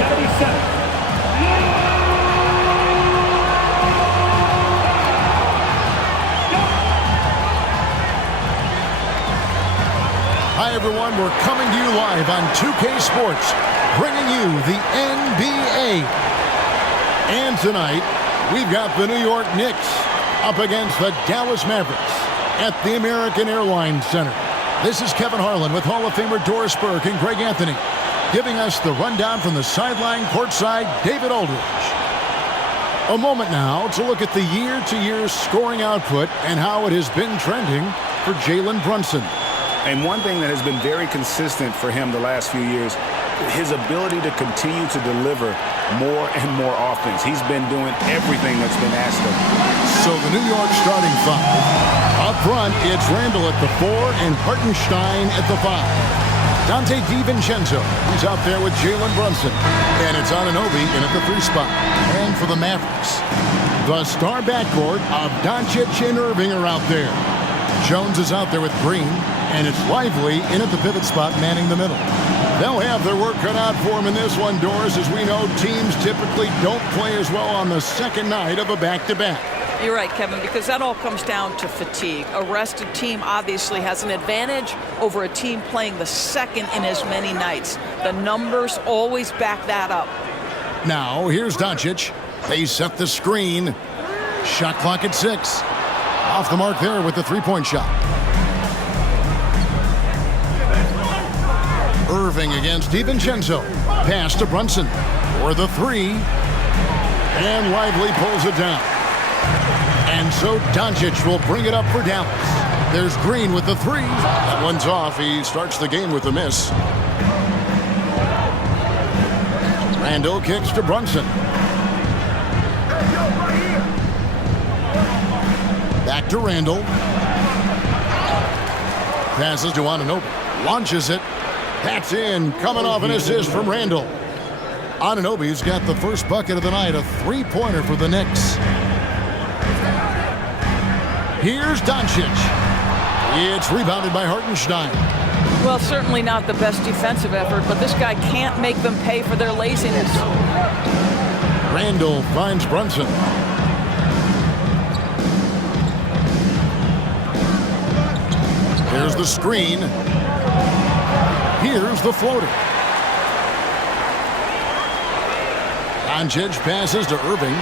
77. Hi, everyone. We're coming to you live on 2K Sports, bringing you the NBA. And tonight, we've got the New York Knicks up against the Dallas Mavericks at the American Airlines Center. This is Kevin Harlan with Hall of Famer Doris Burke and Greg Anthony, giving us the rundown from the sideline courtside, David Aldridge. A moment now to look at the year-to-year scoring output and how it has been trending for Jalen Brunson. And one thing that has been very consistent for him the last few years, his ability to continue to deliver more and more offense. He's been doing everything that's been asked of him. So the New York starting five. Up front, it's Randall at the 4 and Hartenstein at the 5. Dante DiVincenzo, who's out there with Jalen Brunson. And it's Anunoby in at the 3 spot. And for the Mavericks, the star backcourt of Doncic and Irving are out there. Jones is out there with Green. And it's Lively in at the pivot spot, manning the middle. They'll have their work cut out for them in this one, Doris. As we know, teams typically don't play as well on the second night of a back-to-back. You're right, Kevin, because that all comes down to fatigue. A rested team obviously has an advantage over a team playing the second in as many nights. The numbers always back that up. Now, here's Doncic. They set the screen. Shot clock at 6. Off the mark there with the three-point shot. Irving against DiVincenzo. Pass to Brunson for the 3. And Lively pulls it down. And so Doncic will bring it up for Dallas. There's Green with the 3. That one's off. He starts the game with a miss. Randall kicks to Brunson. Back to Randall. Passes to Anunoby. Launches it. That's in, coming off an assist from Randall. Anunoby's got the first bucket of the night, a three-pointer for the Knicks. Here's Doncic. It's rebounded by Hartenstein. Well, certainly not the best defensive effort, but this guy can't make them pay for their laziness. Randall finds Brunson. Here's the screen. Here's the floater. Doncic passes to Irving,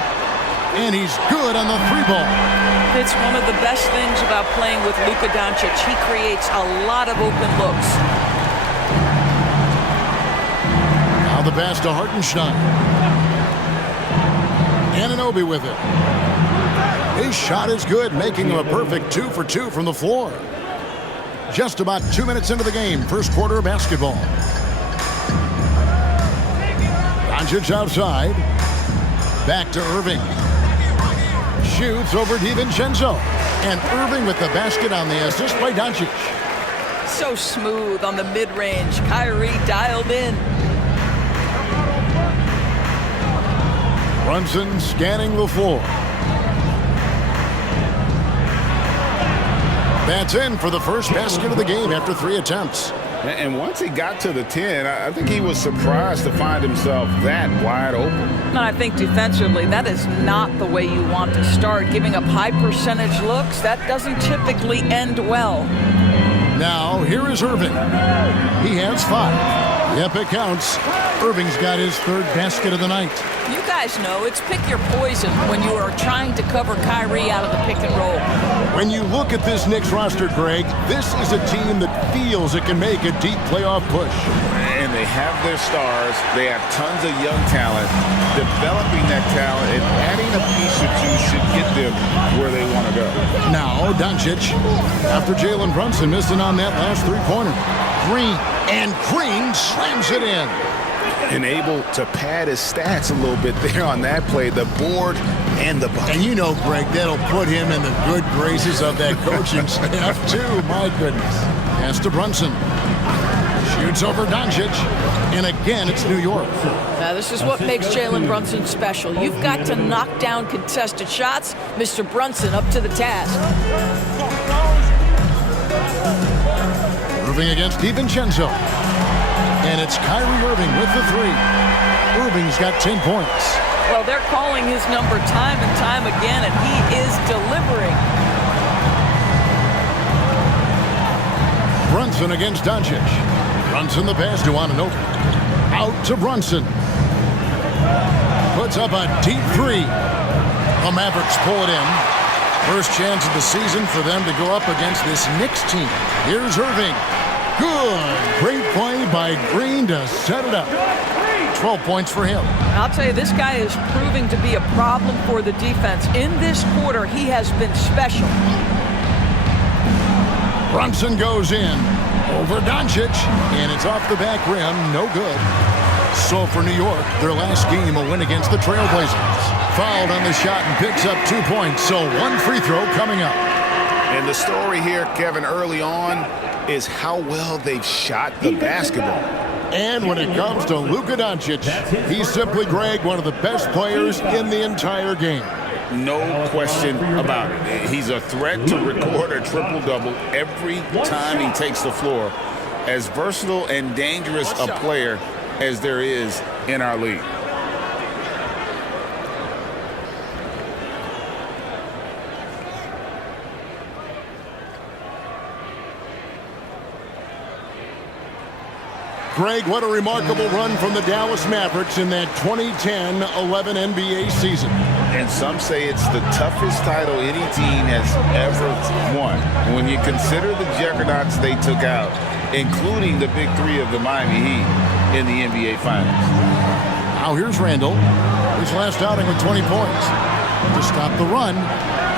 and he's good on the 3-ball. It's one of the best things about playing with Luka Doncic. He creates a lot of open looks. Now the pass to Hartenstein. Anunoby with it. His shot is good, making him a perfect 2 for 2 from the floor. Just about 2 minutes into the game, first quarter of basketball. Doncic outside. Back to Irving. Shoots over DiVincenzo. And Irving with the basket on the assist by Doncic. So smooth on the mid-range. Kyrie dialed in. Brunson scanning the floor. That's in for the first basket of the game after 3 attempts. And once he got to the 10, I think he was surprised to find himself that wide open. And I think defensively, that is not the way you want to start. Giving up high percentage looks, that doesn't typically end well. Now, here is Irving. He has 5. Yep, it counts. Irving's got his 3rd basket of the night. You guys know it's pick your poison when you are trying to cover Kyrie out of the pick and roll. When you look at this Knicks roster, Greg, this is a team that feels it can make a deep playoff push. And they have their stars. They have tons of young talent. Developing that talent and adding a piece or two should get them where they want to go. Now, Doncic, after Jalen Brunson missing on that last 3-pointer. Green, and Green slams it in. And able to pad his stats a little bit there on that play, the board and the bucket. And you know, Greg, that'll put him in the good graces of that coaching staff, too. My goodness. Pass to Brunson. Shoots over Doncic. And again, it's New York. Now, this is what makes Jalen Brunson special. You've got to knock down contested shots. Mr. Brunson up to the task. Irving against DiVincenzo. And it's Kyrie Irving with the 3. Irving's got 10 points. Well, they're calling his number time and time again, and he is delivering. Brunson against Doncic. Brunson the pass to Anunoby. Out to Brunson. Puts up a deep three. The Mavericks pull it in. First chance of the season for them to go up against this Knicks team. Here's Irving. Good. Great play by Green to set it up. 12 points for him. I'll tell you, this guy is proving to be a problem for the defense. In this quarter, he has been special. Brunson goes in over Doncic, and it's off the back rim. No good. So for New York, their last game, a win against the Trailblazers. Fouled on the shot and picks up 2 points. So one free throw coming up. And the story here, Kevin, early on is how well they've shot the basketball. And when it comes to Luka Doncic, he's simply, Greg, one of the best players in the entire game. No question about it. He's a threat to record a triple-double every time he takes the floor. As versatile and dangerous a player as there is in our league. Greg, what a remarkable run from the Dallas Mavericks in that 2010-11 NBA season. And some say it's the toughest title any team has ever won. When you consider the juggernauts they took out, including the big three of the Miami Heat in the NBA Finals. Now here's Randall. His last outing with 20 points. To stop the run,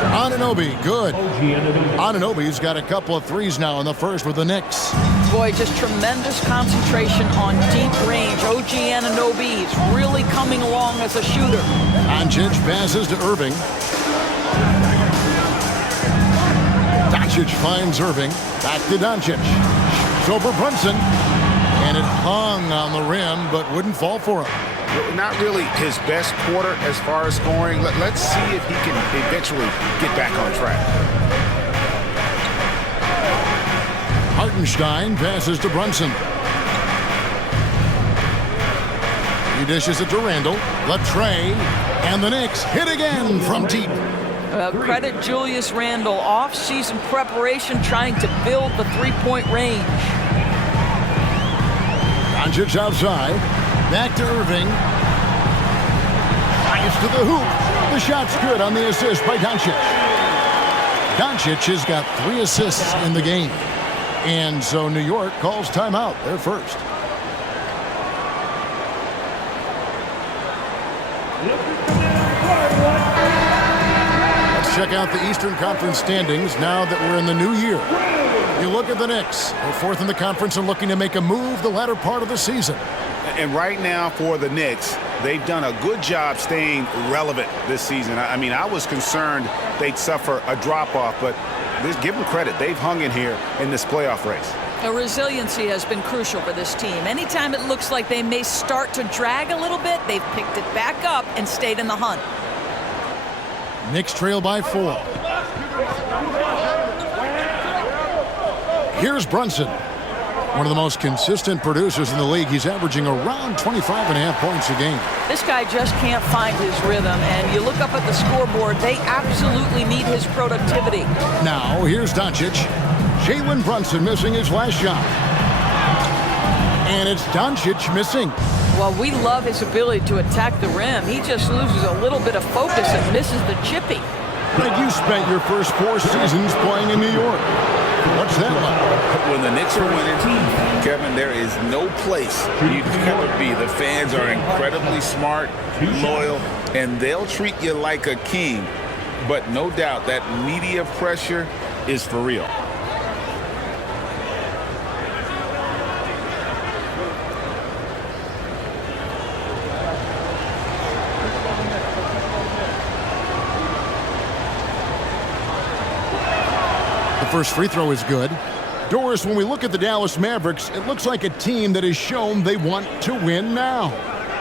Anunoby, good. Anunoby's got a couple of threes now in the first with the Knicks. Boy, just tremendous concentration on deep range. OG Anunoby is really coming along as a shooter. Doncic passes to Irving. Doncic finds Irving. Back to Doncic. It's over Brunson. And it hung on the rim, but wouldn't fall for him. Not really his best quarter as far as scoring. Let's see if he can eventually get back on track. Hartenstein passes to Brunson. He dishes it to Randall. Latrey. And the Knicks hit again from deep. Credit Julius Randle. Off-season preparation trying to build the three-point range. Doncic outside. Back to Irving. Fires to the hoop. The shot's good on the assist by Doncic. Doncic has got 3 assists in the game. And so New York calls timeout. They're first. Let's check out the Eastern Conference standings now that we're in the new year. You look at the Knicks. They're fourth in the conference and looking to make a move the latter part of the season. And right now for the Knicks, they've done a good job staying relevant this season. I mean, I was concerned they'd suffer a drop-off, but give them credit. They've hung in here in this playoff race. Resiliency has been crucial for this team. Anytime it looks like they may start to drag a little bit, they've picked it back up and stayed in the hunt. Knicks trail by 4. Here's Brunson. One of the most consistent producers in the league. He's averaging around 25.5 points a game. This guy just can't find his rhythm, and you look up at the scoreboard, they absolutely need his productivity. Now, here's Doncic. Jalen Brunson missing his last shot. And it's Doncic missing. Well, we love his ability to attack the rim. He just loses a little bit of focus and misses the chippy. Greg, you spent your first 4 seasons playing in New York. What's that like? When the Knicks are winning, Kevin, there is no place you'd ever be. The fans are incredibly smart, loyal, and they'll treat you like a king. But no doubt that media pressure is for real. First free throw is good. Doris, when we look at the Dallas Mavericks, it looks like a team that has shown they want to win now.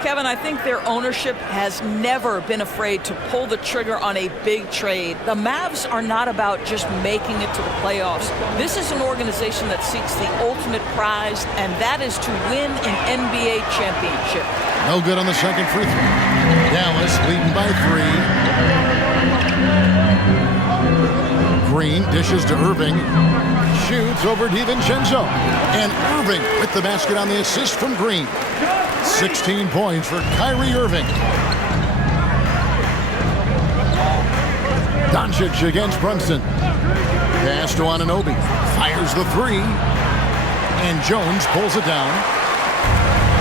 Kevin, I think their ownership has never been afraid to pull the trigger on a big trade. The Mavs are not about just making it to the playoffs. This is an organization that seeks the ultimate prize, and that is to win an NBA championship. No good on the second free throw. Dallas leading by 3. Green dishes to Irving. Shoots over DiVincenzo. And Irving with the basket on the assist from Green. 16 points for Kyrie Irving. Doncic against Brunson. Pass to Anunoby. Fires the 3. And Jones pulls it down.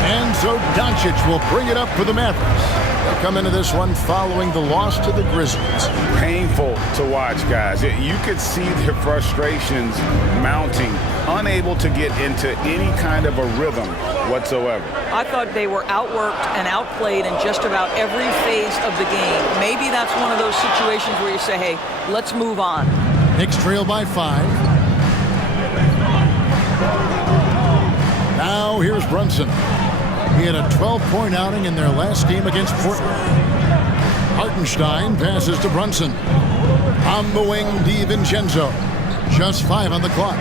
And so Doncic will bring it up for the Mavericks. They come into this one following the loss to the Grizzlies. Painful to watch, guys. You could see their frustrations mounting, unable to get into any kind of a rhythm whatsoever. I thought they were outworked and outplayed in just about every phase of the game. Maybe that's one of those situations where you say, hey, let's move on. Knicks trail by 5. Now here's Brunson. He had a 12-point outing in their last game against Portland. Hartenstein passes to Brunson. On the wing, DiVincenzo. Just 5 on the clock.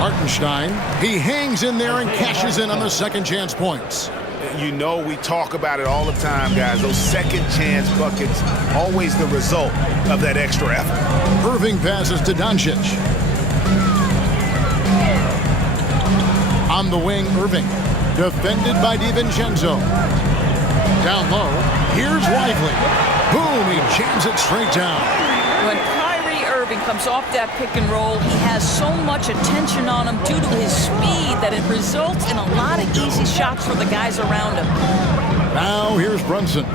Hartenstein, he hangs in there and cashes in on the second chance points. You know, we talk about it all the time, guys. Those second chance buckets, always the result of that extra effort. Irving passes to Doncic. On the wing, Irving. Defended by DiVincenzo. Down low, here's Lively. Boom, he jams it straight down. When Kyrie Irving comes off that pick and roll, he has so much attention on him due to his speed that it results in a lot of easy shots for the guys around him. Now here's Brunson.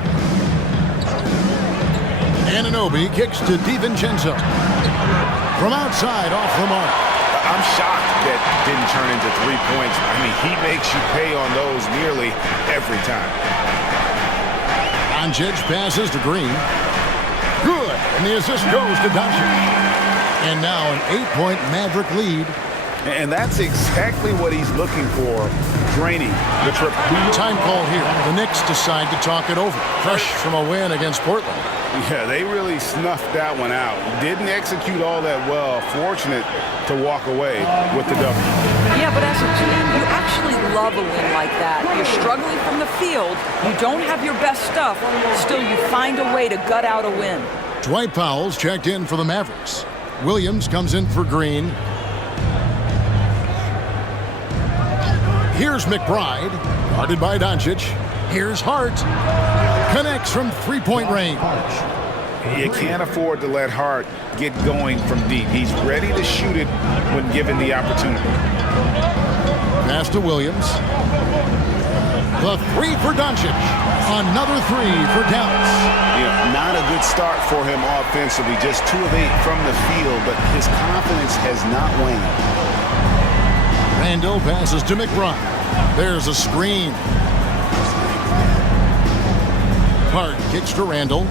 Anunoby kicks to DiVincenzo. From outside, off the mark. I'm shocked that didn't turn into 3 points. I mean, he makes you pay on those nearly every time. Doncic passes to Green. Good, and the assist goes to Doncic. And now an 8-point Maverick lead. And that's exactly what he's looking for, draining the triple. Time call here. The Knicks decide to talk it over. Fresh from a win against Portland. Yeah, they really snuffed that one out. Didn't execute all that well. Fortunate to walk away with the W. Yeah, but as a team, you actually love a win like that. You're struggling from the field. You don't have your best stuff. Still, you find a way to gut out a win. Dwight Powell's checked in for the Mavericks. Williams comes in for Green. Here's McBride, guarded by Doncic. Here's Hart. Connects from three-point range. You can't afford to let Hart get going from deep. He's ready to shoot it when given the opportunity. Pass to Williams. The 3 for Doncic. Another 3 for Dallas. Yeah, not a good start for him offensively. Just 2 of 8 from the field, but his confidence has not waned. Randall passes to McBride. There's a screen. Hart kicks to Randall.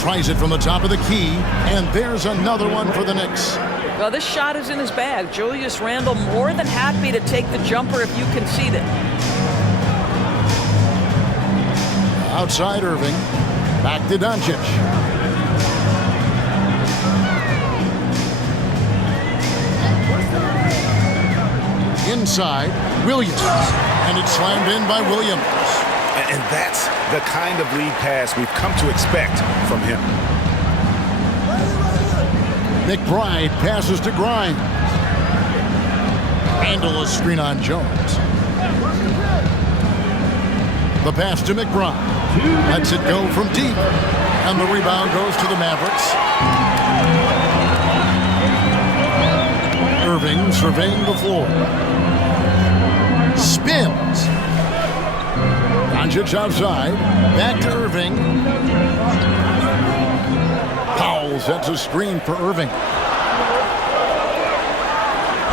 Tries it from the top of the key, and there's another one for the Knicks. Well, this shot is in his bag. Julius Randle more than happy to take the jumper if you concede it. Outside Irving. Back to Doncic. Inside, Williams. And it's slammed in by Williams. And that's the kind of lead pass we've come to expect from him. McBride passes to Grimes. Randall a screen on Jones. The pass to McBride. Lets it go from deep. And the rebound goes to the Mavericks. Irving surveying the floor. Spins. Doncic outside. Back to Irving. Powell sets a screen for Irving.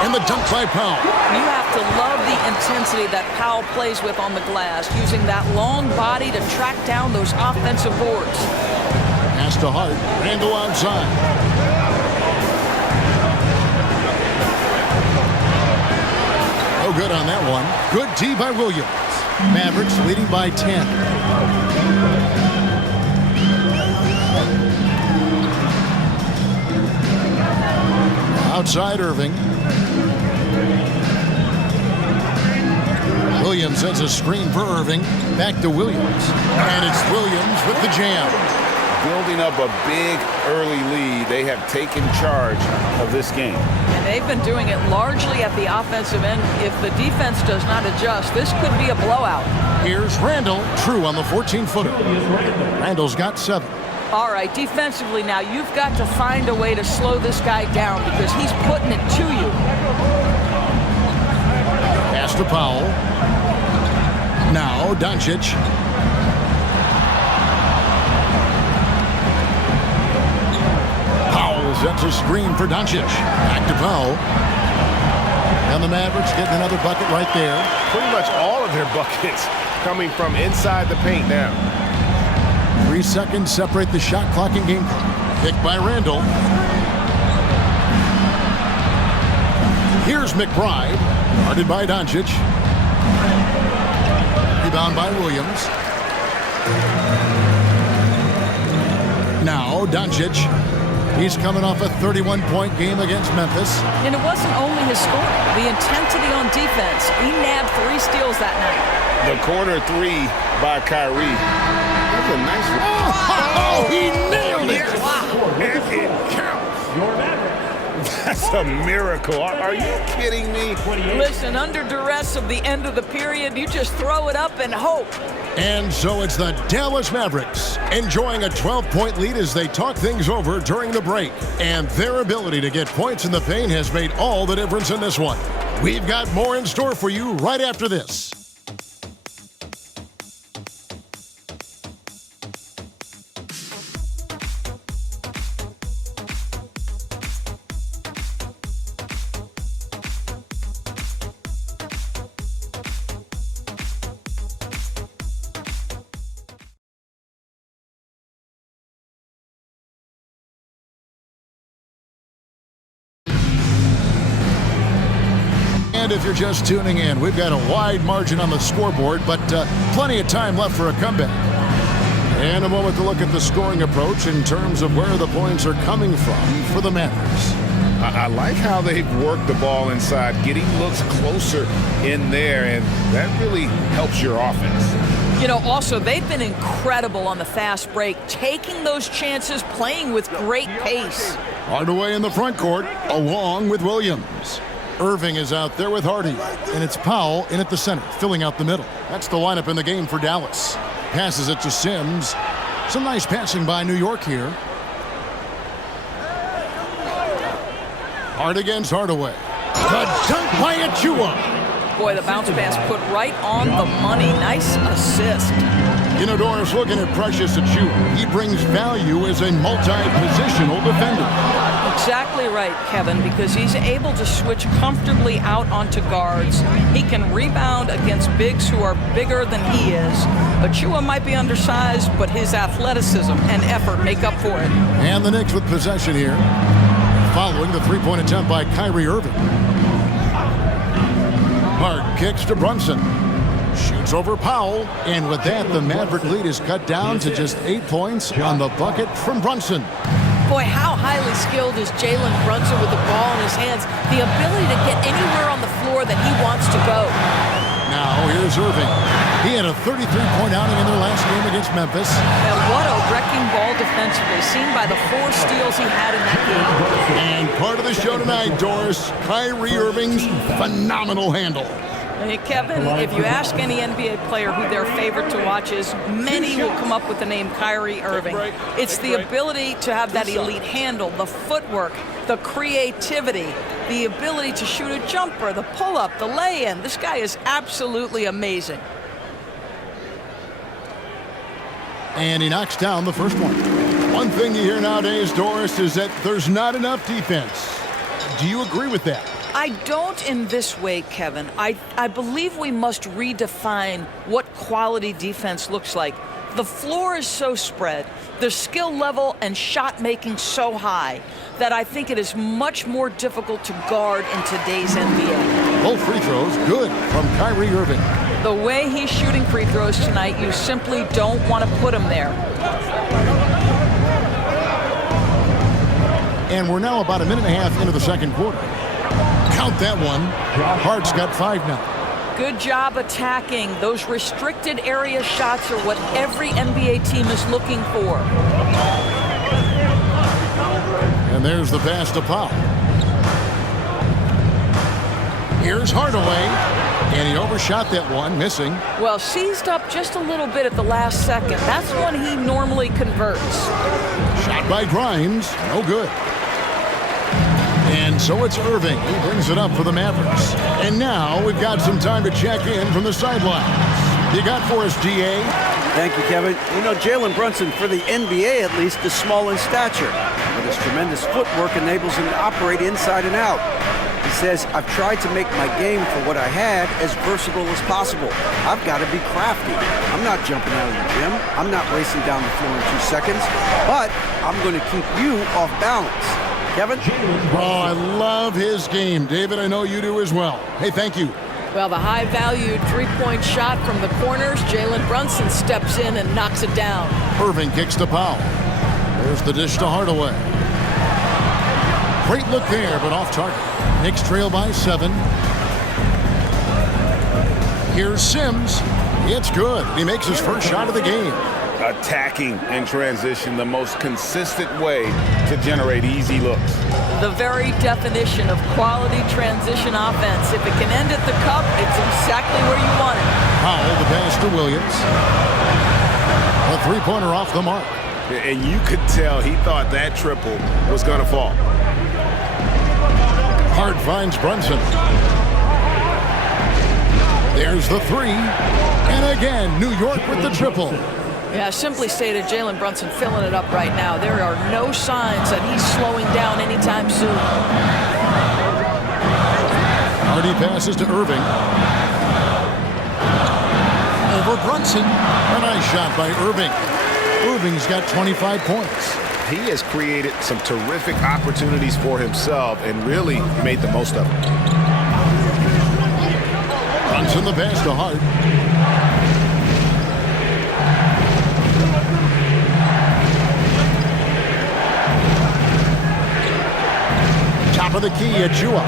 And the dunk by Powell. You have to love the intensity that Powell plays with on the glass, using that long body to track down those offensive boards. Pass to Hart. Randall outside. good on that one. Good D by Williams. Mavericks leading by 10. Outside Irving. Williams sends a screen for Irving. Back to Williams. And it's Williams with the jam. Building up a big early lead. They have taken charge of this game. And they've been doing it largely at the offensive end. If the defense does not adjust, this could be a blowout. Here's Randall. True on the 14-footer. Randall's got 7. All right, defensively now, you've got to find a way to slow this guy down because he's putting it to you. Pass to Powell. Now Doncic. Powell sets a screen for Doncic. Back to Powell. And the Mavericks getting another bucket right there. Pretty much all of their buckets coming from inside the paint now. 3 seconds separate the shot clock and game clock. Pick by Randall. Here's McBride. Guarded by Doncic. Rebound by Williams. Now Doncic. He's coming off a 31-point game against Memphis. And it wasn't only his scoring. The intensity on defense. He nabbed 3 steals that night. The corner 3 by Kyrie. That's a nice one. Oh, he nailed it! Wow. It counts. That's a miracle. Are you kidding me? Listen, under duress of the end of the period, you just throw it up and hope. And so it's the Dallas Mavericks enjoying a 12-point lead as they talk things over during the break. And their ability to get points in the paint has made all the difference in this one. We've got more in store for you right after this. And if you're just tuning in, we've got a wide margin on the scoreboard, but plenty of time left for a comeback. And a moment to look at the scoring approach in terms of where the points are coming from for the Mavericks. I like how they've worked the ball inside, getting looks closer in there, and that really helps your offense. You know, also, they've been incredible on the fast break, taking those chances, playing with great pace. Hardaway in the front court, along with Williams. Irving is out there with Hardy, and it's Powell in at the center, filling out the middle. That's the lineup in the game for Dallas. Passes it to Sims. Some nice passing by New York here. Hard against Hardaway. The dunk by Achua. Boy, the bounce pass put right on the money. Nice assist. You know, Doris, looking at Precious Achua, he brings value as a multi-positional defender. Exactly right, Kevin, because he's able to switch comfortably out onto guards. He can rebound against bigs who are bigger than he is. Achua might be undersized, but his athleticism and effort make up for it. And the Knicks with possession here, following the three-point attempt by Kyrie Irving. Hard kicks to Brunson. Shoots over Powell, and with that, the Maverick lead is cut down to just 8 points on the bucket from Brunson. Boy, how highly skilled is Jalen Brunson with the ball in his hands. The ability to get anywhere on the floor that he wants to go. Now, here's Irving. He had a 33-point outing in their last game against Memphis. And what a wrecking ball defensively, seen by the 4 steals he had in that game. And part of the show tonight, Doris, Kyrie Irving's phenomenal handle. Hey, Kevin, if you ask any NBA player who their favorite to watch is, many will come up with the name Kyrie Irving. It's the ability to have that elite handle, the footwork, the creativity, the ability to shoot a jumper, the pull-up, the lay-in. This guy is absolutely amazing. And he knocks down the first one. One thing you hear nowadays, Doris, is that there's not enough defense. Do you agree with that? I don't in this way, Kevin. I believe we must redefine what quality defense looks like. The floor is so spread, the skill level and shot making so high that I think it is much more difficult to guard in today's NBA. Both free throws good from Kyrie Irving. The way he's shooting free throws tonight, you simply don't want to put him there. And we're now about a minute and a half into the second quarter. Count that one. Hart's got 5 now. Good job attacking. Those restricted area shots are what every NBA team is looking for. And there's the pass to Powell. Here's Hardaway. And he overshot that one, missing. Well, seized up just a little bit at the last second. That's when he normally converts. Shot by Grimes. No good. And so it's Irving. He brings it up for the Mavericks. And now we've got some time to check in from the sidelines. You got for us, GA? Thank you, Kevin. You know, Jalen Brunson, for the NBA at least, is small in stature, but his tremendous footwork enables him to operate inside and out. He says, I've tried to make my game for what I had as versatile as possible. I've got to be crafty. I'm not jumping out of the gym. I'm not racing down the floor in 2 seconds, but I'm going to keep you off balance. Kevin? Oh, I love his game. David, I know you do as well. Hey, thank you. Well, the high-valued three-point shot from the corners, Jalen Brunson steps in and knocks it down. Irving kicks to Powell. There's the dish to Hardaway. Great look there, but off target. Knicks trail by 7. Here's Sims. It's good. He makes his first shot of the game. Attacking in transition, the most consistent way to generate easy looks. The very definition of quality transition offense. If it can end at the cup, it's exactly where you want it. Powell, the pass to Williams. A three-pointer off the mark. And you could tell he thought that triple was going to fall. Hart finds Brunson. There's the 3. And again, New York with the triple. Yeah, simply stated, Jalen Brunson filling it up right now. There are no signs that he's slowing down anytime soon. Hardy passes to Irving. Over Brunson. A nice shot by Irving. Irving's got 25 points. He has created some terrific opportunities for himself and really made the most of them. Brunson the pass to Hart. Top of the key, Achua.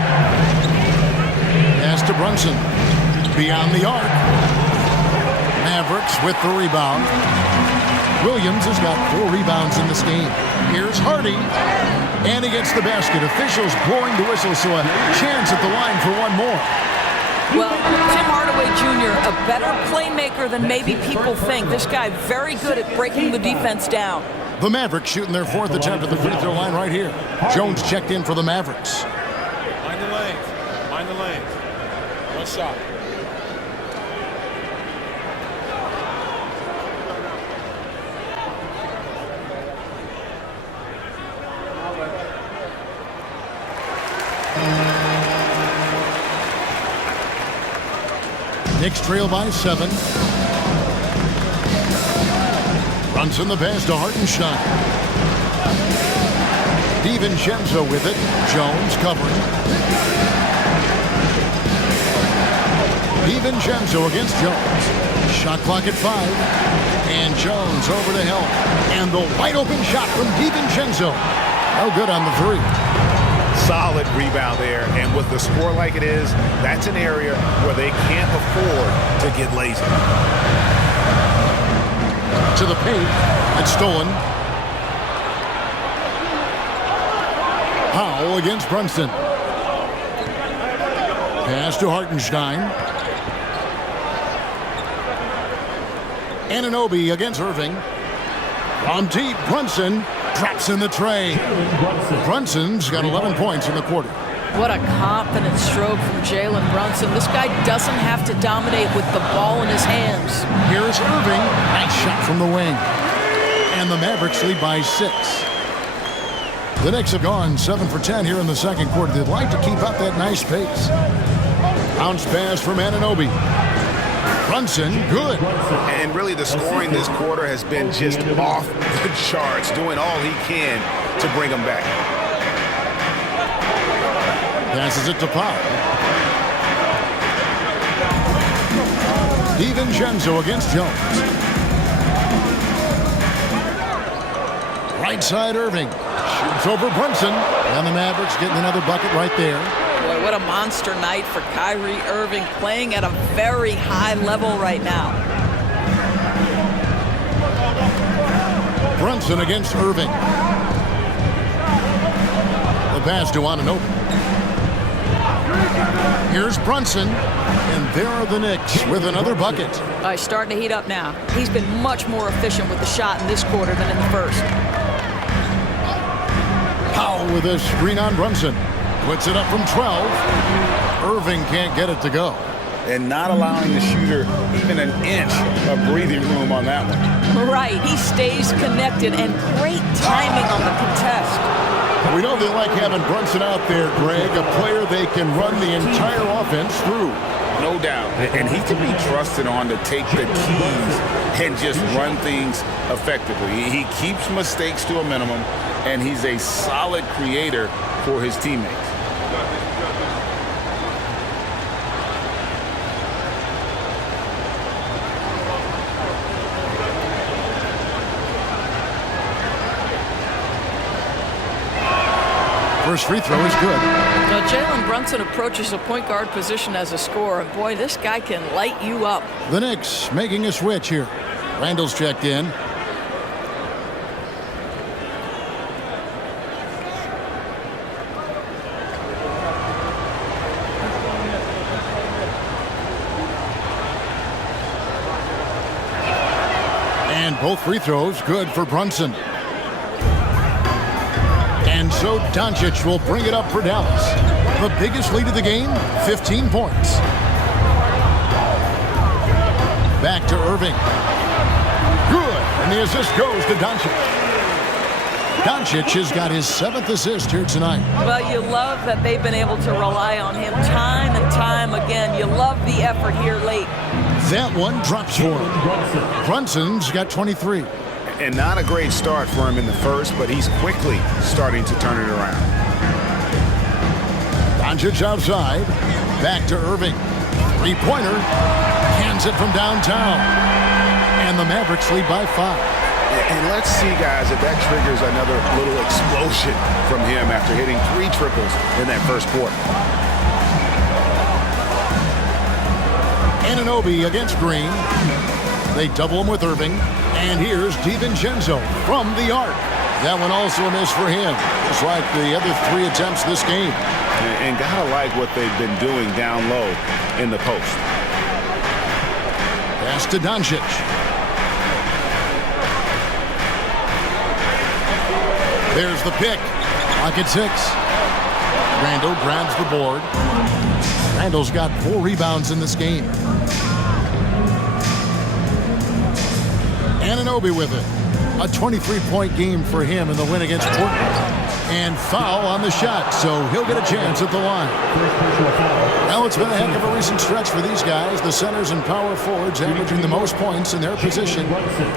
Pass to Brunson. Beyond the arc. Mavericks with the rebound. Williams has got 4 rebounds in this game. Here's Hardy. And he gets the basket. Officials blowing the whistle, so a chance at the line for one more. Well, Tim Hardaway Jr., a better playmaker than maybe people think. This guy very good at breaking the defense down. The Mavericks shooting their 4th attempt at the free throw line right here. Jones checked in for the Mavericks. Mind the lanes. Mind the lanes. One shot. Knicks trail by 7. Brunson the pass to Hartenstein. DiVincenzo with it. Jones covering. DiVincenzo against Jones. Shot clock at 5. And Jones over to help. And the wide open shot from DiVincenzo. No good on the 3. Solid rebound there, and with the score like it is, that's an area where they can't afford to get lazy. To the paint. It's stolen. Powell against Brunson. Pass to Hartenstein. Anunoby against Irving. On deep, Brunson drops in the tray. Brunson's got 11 points in the quarter. What a confident stroke from Jalen Brunson. This guy doesn't have to dominate with the ball in his hands. Here's Irving. Nice shot from the wing. And the Mavericks lead by 6. The Knicks have gone 7 for 10 here in the second quarter. They'd like to keep up that nice pace. Bounce pass from Anunoby. Brunson, good. And really the scoring this quarter has been just off the charts, doing all he can to bring them back. Passes it to Powell. DiVincenzo against Jones. Right side Irving. Shoots over Brunson. And the Mavericks getting another bucket right there. Boy, what a monster night for Kyrie Irving, playing at a very high level right now. Brunson against Irving. The pass to Anunoby. Here's Brunson. And there are the Knicks with another bucket. He's starting to heat up now. He's been much more efficient with the shot in this quarter than in the first. Powell with a screen on Brunson. Puts it up from 12. Irving can't get it to go. And not allowing the shooter even an inch of breathing room on that one. Right, he stays connected, and great timing on the contest. We know they like having Brunson out there, Greg, a player they can run the entire offense through. No doubt. And he can be trusted on to take the keys and just run things effectively. He keeps mistakes to a minimum, and he's a solid creator for his teammates. First free throw is good. Now, Jalen Brunson approaches a point guard position as a scorer. Boy, this guy can light you up. The Knicks making a switch here. Randall's checked in. And both free throws good for Brunson. And so Doncic will bring it up for Dallas. The biggest lead of the game, 15 points. Back to Irving. Good. And the assist goes to Doncic. Doncic has got his 7th assist here tonight. Well, you love that they've been able to rely on him time and time again. You love the effort here late. That one drops for him. Brunson's got 23. And not a great start for him in the first, but he's quickly starting to turn it around. Doncic outside. Back to Irving. Three-pointer. Cans it from downtown. And the Mavericks lead by 5. And let's see, guys, if that triggers another little explosion from him after hitting 3 triples in that first quarter. Anunoby against Green. They double him with Irving. And here's DiVincenzo from the arc. That one also a miss for him, just like the other 3 attempts this game. And gotta like what they've been doing down low in the post. Pass to Doncic. There's the pick. Pocket 6. Randall grabs the board. Randall's got 4 rebounds in this game. Anunoby with it. A 23-point game for him in the win against Portland. And foul on the shot, so he'll get a chance at the line. Now it's been a heck of a recent stretch for these guys. The centers and power forwards averaging the most points in their position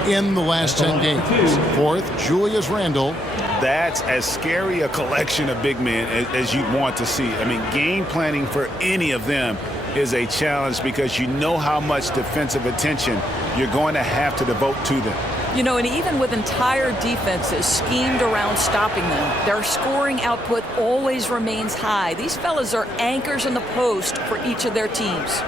in the last 10 games. Fourth, Julius Randle. That's as scary a collection of big men as you'd want to see. I mean, game planning for any of them is a challenge because you know how much defensive attention you're going to have to devote to them. You know, and even with entire defenses schemed around stopping them, their scoring output always remains high. These fellas are anchors in the post for each of their teams.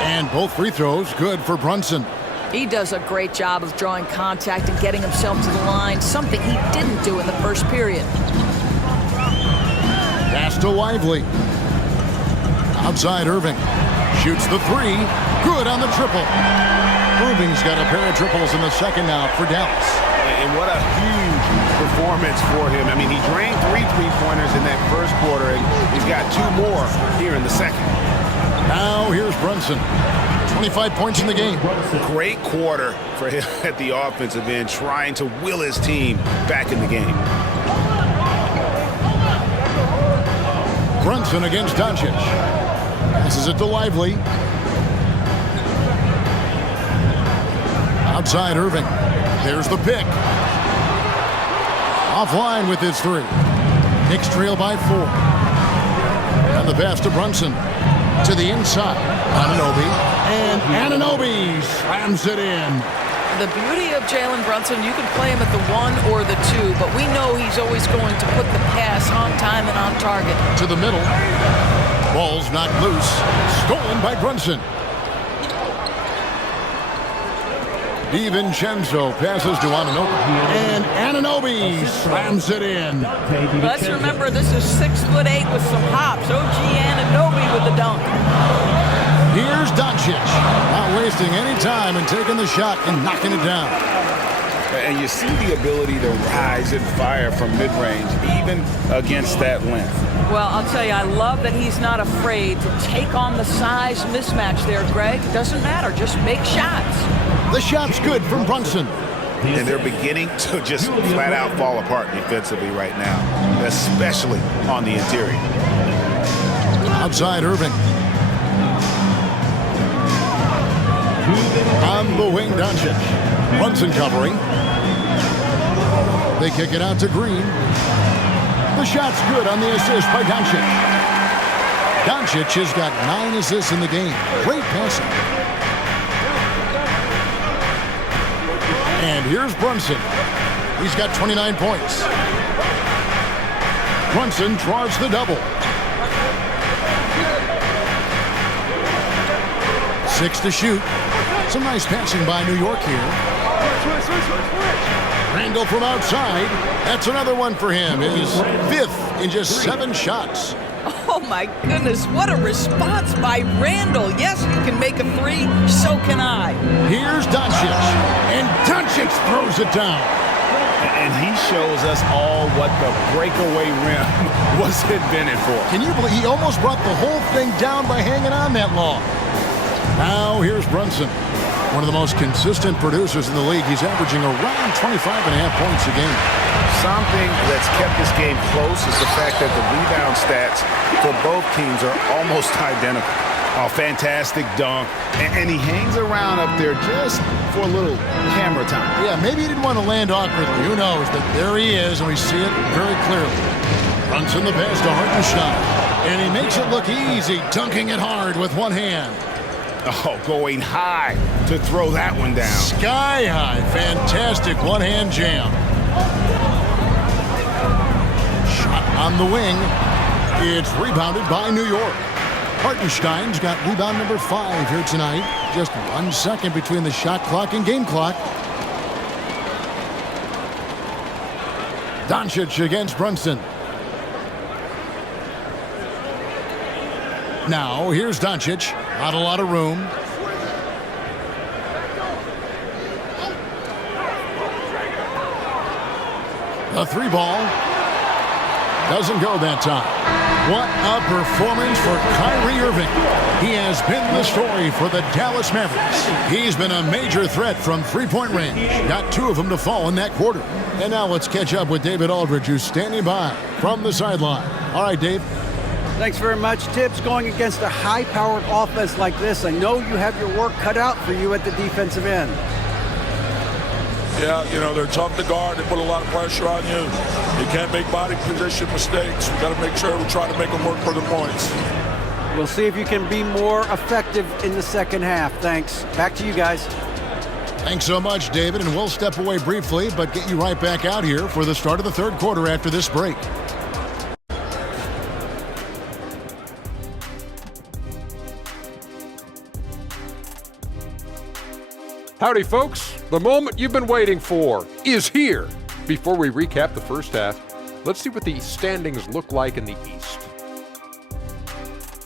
And both free throws good for Brunson. He does a great job of drawing contact and getting himself to the line, something he didn't do in the first period. Pass to Lively. Outside Irving. Shoots the 3. Good on the triple. Irving's got a pair of triples in the second now for Dallas. And what a huge performance for him. I mean, he drained 3 3-pointers in that first quarter, and he's got 2 more here in the second. Now here's Brunson. 25 points in the game. Great quarter for him at the offensive end, trying to will his team back in the game. Brunson against Doncic. Passes it to Lively. Outside Irving. There's the pick. Offline with his 3. Knicks trail by 4. And the pass to Brunson. To the inside. Anunoby. And Anunoby slams it in. The beauty of Jalen Brunson, you can play him at the 1 or the 2, but we know he's always going to put the pass on time and on target. To the middle. Ball's knocked loose. Stolen by Brunson. DiVincenzo passes to Anunoby. And Anunoby slams it in. Let's remember this is 6'8" with some hops. OG Anunoby with the dunk. Here's Doncic. Not wasting any time and taking the shot and knocking it down. And you see the ability to rise and fire from mid-range, even against that length. Well, I'll tell you, I love that he's not afraid to take on the size mismatch there, Greg. It doesn't matter. Just make shots. The shot's good from Brunson. And they're beginning to just flat out fall apart defensively right now, especially on the interior. Outside Irving. On the wing, Doncic. Brunson covering. They kick it out to Green. The shot's good on the assist by Doncic. Doncic has got 9 assists in the game. Great passing. And here's Brunson. He's got 29 points. Brunson draws the double. 6 to shoot. Some nice passing by New York here. Randall from outside. That's another one for him. His 5th in just 7 shots. Oh, my goodness. What a response by Randall. Yes, you can make a 3. So can I. Here's Doncic. And Doncic throws it down. And he shows us all what the breakaway rim was invented for. Can you believe he almost brought the whole thing down by hanging on that long? Now here's Brunson. One of the most consistent producers in the league. He's averaging around 25.5 points a game. Something that's kept this game close is the fact that the rebound stats for both teams are almost identical. A fantastic dunk, and he hangs around up there just for a little camera time. Yeah, maybe he didn't want to land awkwardly. Who knows? But there he is, and we see it very clearly. Brunson the pass to Hartenstein, and he makes it look easy, dunking it hard with one hand. Oh, going high to throw that one down. Sky high. Fantastic one-hand jam. Shot on the wing. It's rebounded by New York. Hartenstein's got rebound number 5 here tonight. Just 1 second between the shot clock and game clock. Doncic against Brunson. Now, here's Doncic. Not a lot of room. The 3 ball doesn't go that time. What a performance for Kyrie Irving. He has been the story for the Dallas Mavericks. He's been a major threat from 3-point range. Got 2 of them to fall in that quarter. And now let's catch up with David Aldridge, who's standing by from the sideline. All right, Dave. Thanks very much, Tibbs. Going against a high-powered offense like this, I know you have your work cut out for you at the defensive end. Yeah, you know, they're tough to guard. They put a lot of pressure on you. You can't make body position mistakes. We got to make sure we try to make them work for the points. We'll see if you can be more effective in the second half. Thanks. Back to you guys. Thanks so much, David, and we'll step away briefly, but get you right back out here for the start of the 3rd quarter after this break. Howdy, folks. The moment you've been waiting for is here. Before we recap the first half, let's see what the standings look like in the East.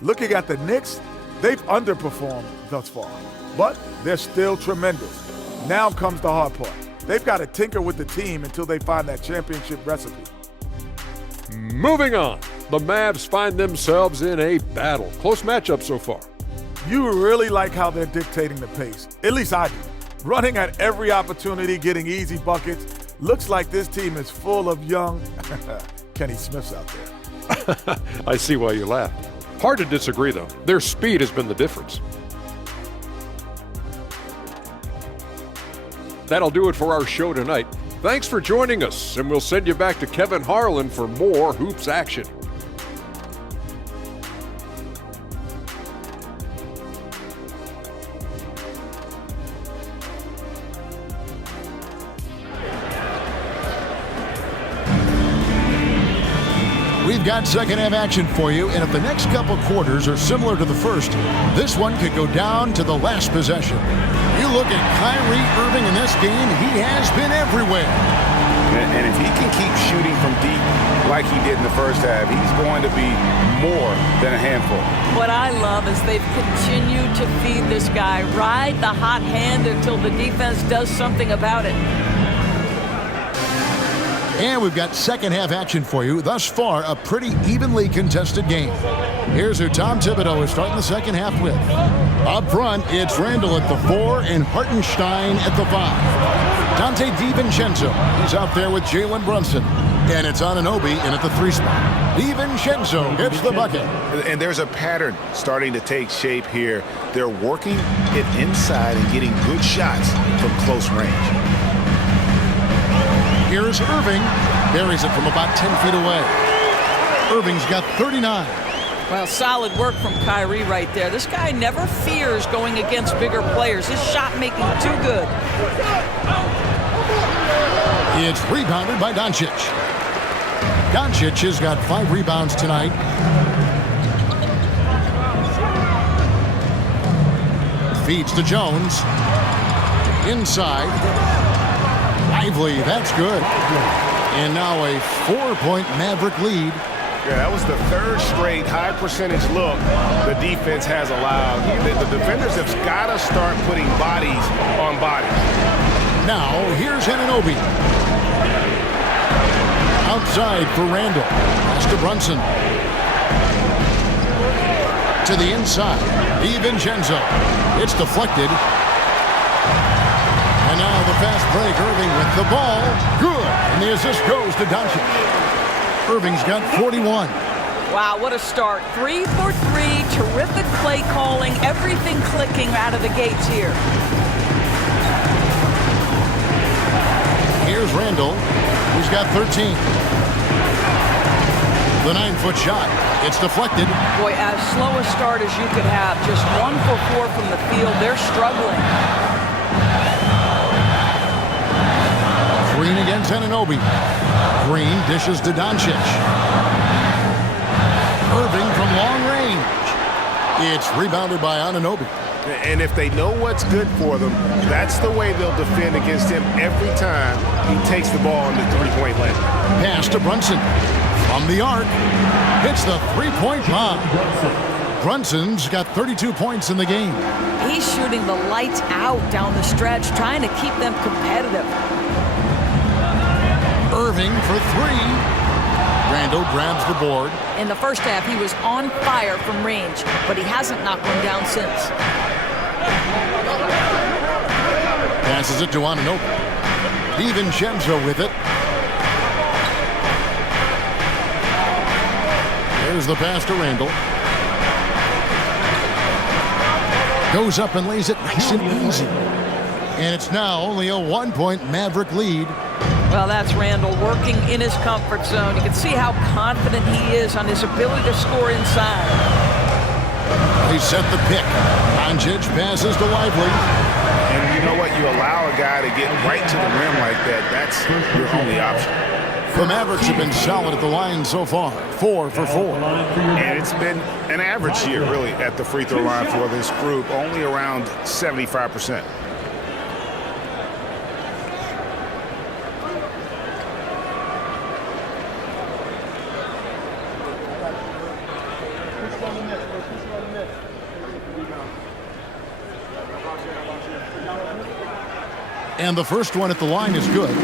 Looking at the Knicks, they've underperformed thus far, but they're still tremendous. Now comes the hard part. They've got to tinker with the team until they find that championship recipe. Moving on, the Mavs find themselves in a battle. Close matchup so far. You really like how they're dictating the pace. At least I do. Running at every opportunity, getting easy buckets. Looks like this team is full of young Kenny Smiths out there. I see why you laugh. Hard to disagree, though. Their speed has been the difference. that'll do it for our show tonight. Thanks for joining us, and we'll send you back to Kevin Harlan for more hoops action. We've got second half action for you, and if the next couple quarters are similar to the first, this one could go down to the last possession. You look at Kyrie Irving in this game, he has been everywhere. And if he can keep shooting from deep like he did in the first half, he's going to be more than a handful. What I love is they've continued to feed this guy, ride the hot hand until the defense does something about it. And we've got second half action for you. Thus far, a pretty evenly contested game. Here's who Tom Thibodeau is starting the second half with. Up front, it's Randall at the 4 and Hartenstein at the 5. Dante DiVincenzo, he's out there with Jalen Brunson. And it's Anunoby in at the 3 spot. DiVincenzo gets the bucket. And there's a pattern starting to take shape here. They're working it inside and getting good shots from close range. Here's Irving. Buries it from about 10 feet away. Irving's got 39. Well, solid work from Kyrie right there. This guy never fears going against bigger players. His shot making too good. It's rebounded by Doncic. Doncic has got 5 rebounds tonight. Feeds to Jones. Inside. Lively, that's good. And now a 4-point Maverick lead. Yeah, that was the third straight high percentage look the defense has allowed. The defenders have got to start putting bodies on bodies. Now, here's Anunoby. Outside for Randall. Pass to Brunson. To the inside. DiVincenzo. It's deflected. And now the fast break. Irving with the ball. Good. And the assist goes to Doncic. Irving's got 41. Wow, what a start. 3 for 3. Terrific play calling. Everything clicking out of the gates here. Here's Randall. He's got 13. The 9-foot shot. It's deflected. Boy, as slow a start as you could have. Just 1 for 4 from the field. They're struggling. Green against Anunoby. Green dishes to Doncic. Irving from long range. It's rebounded by Anunoby. And if they know what's good for them, that's the way they'll defend against him every time he takes the ball in the three-point lane. Pass to Brunson. From the arc. Hits the three-point bomb. Brunson's got 32 points in the game. He's shooting the lights out down the stretch, trying to keep them competitive. Irving for 3. Randall grabs the board. In the first half, he was on fire from range, but he hasn't knocked one down since. Passes it to Anunoby. DiVincenzo with it. There's the pass to Randall. Goes up and lays it nice and easy. And it's now only a 1-point Maverick lead. Well, that's Randall working in his comfort zone. You can see how confident he is on his ability to score inside. He set the pick. Doncic passes to Lively. And you know what? You allow a guy to get right to the rim like that. That's your only option. The Mavericks have been solid at the line so far. 4 for 4. And it's been an average year, really, at the free throw line for this group. Only around 75%. And the first one at the line is good.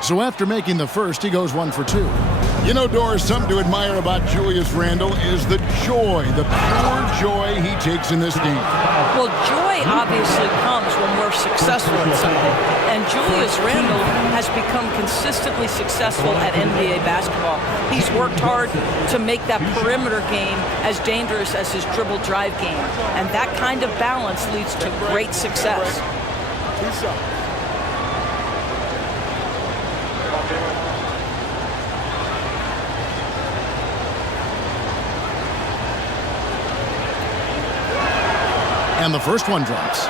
So after making the first, he goes 1 for 2. You know, Doris, something to admire about Julius Randle is the joy, the pure joy he takes in this game. Well, joy obviously comes when we're successful at something. And Julius Randle has become consistently successful at NBA basketball. He's worked hard to make that perimeter game as dangerous as his dribble drive game. And that kind of balance leads to great success. And the first one drops.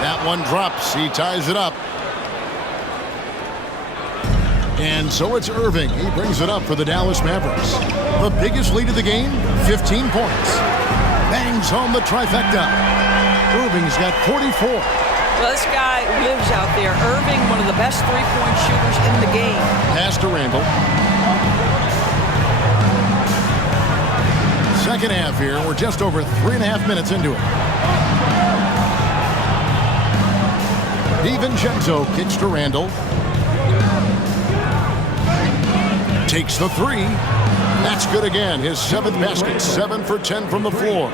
That one drops. He ties it up. And so it's Irving. He brings it up for the Dallas Mavericks. The biggest lead of the game, 15 points. Bangs home the trifecta. Irving's got 44. Well, this guy lives out there. Irving, one of the best three-point shooters in the game. Pass to Randle. Second half here. We're just over 3.5 minutes into it. DiVincenzo kicks to Randle. Takes the three. That's good again. His 7th basket. 7 for 10 from the floor.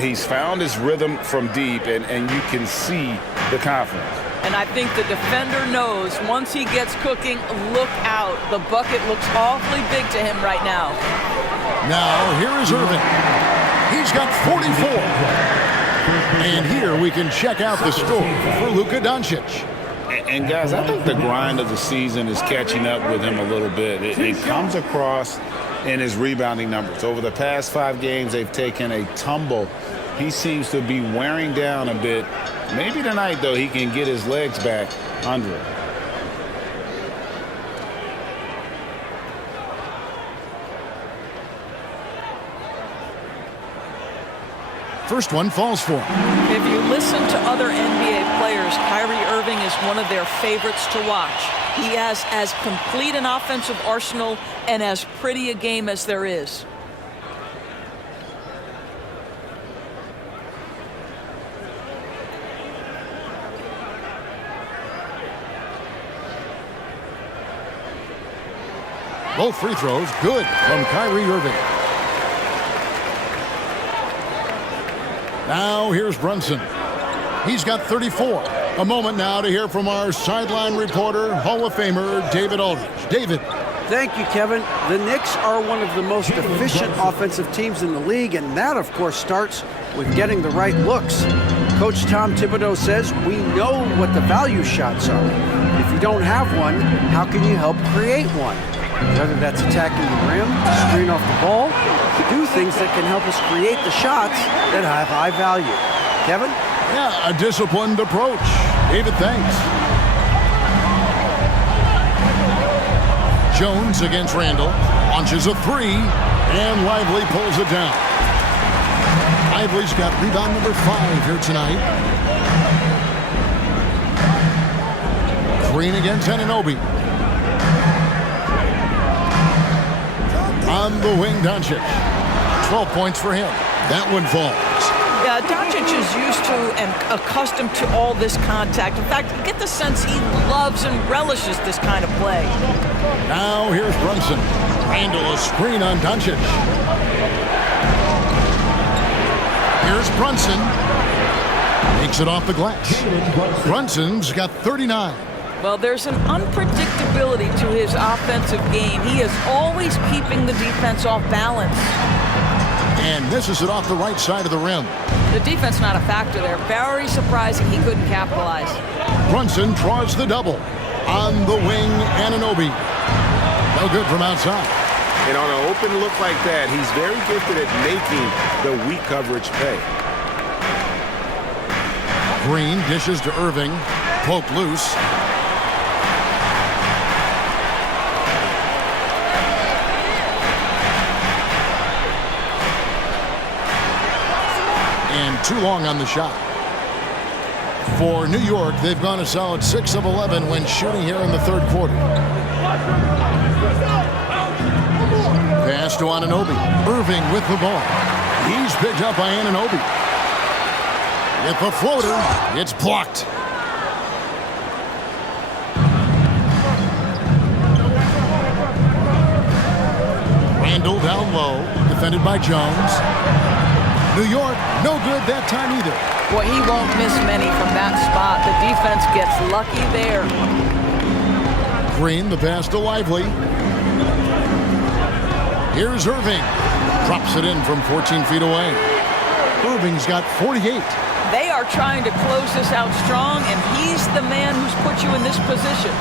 He's found his rhythm from deep, and you can see the confidence. And I think the defender knows once he gets cooking, look out. The bucket looks awfully big to him right now. Now, here is Irving. He's got 44. And here we can check out the score for Luka Doncic. And guys, I think the grind of the season is catching up with him a little bit. It comes across in his rebounding numbers. Over the past 5 games, they've taken a tumble. He seems to be wearing down a bit. Maybe tonight, though, he can get his legs back under it. First one falls for him. If you listen to other NBA players, Kyrie Irving is one of their favorites to watch. He has as complete an offensive arsenal and as pretty a game as there is. Both free throws good from Kyrie Irving. Now here's Brunson. He's got 34. A moment now to hear from our sideline reporter, Hall of Famer David Aldridge. David. Thank you, Kevin. The Knicks are one of the most efficient offensive teams in the league, and that, of course, starts with getting the right looks. Coach Tom Thibodeau says we know what the value shots are. If you don't have one, how can you help create one? Whether that's attacking the rim, screen off the ball, do things that can help us create the shots that have high value. Kevin? Yeah, a disciplined approach. David, thanks. Jones against Randle. Launches a three, and Lively pulls it down. Lively's got rebound number 5 here tonight. Green against Anunoby. On the wing, Doncic. 12 points for him. That one falls. Yeah, Doncic is used to and accustomed to all this contact. In fact, you get the sense he loves and relishes this kind of play. Now here's Brunson. Randle a screen on Doncic. Here's Brunson. Takes it off the glass. Brunson's got 39. Well, there's an unpredictability to his offensive game. He is always keeping the defense off balance. And misses it off the right side of the rim. The defense not a factor there. Very surprising he couldn't capitalize. Brunson draws the double. On the wing, Anunoby. No good from outside. And on an open look like that, he's very gifted at making the weak coverage pay. Green dishes to Irving. Poke loose. And too long on the shot. For New York, they've gone a solid 6 of 11 when shooting here in the third quarter. Pass to Anunoby. Irving with the ball. He's picked up by Anunoby. With the floater, it's blocked. Randall down low, defended by Jones. New York, no good that time either. Well, he won't miss many from that spot. The defense gets lucky there. Green, the pass to Lively. Here's Irving. Drops it in from 14 feet away. Irving's got 48. They are trying to close this out strong, and he's the man who's put you in this position.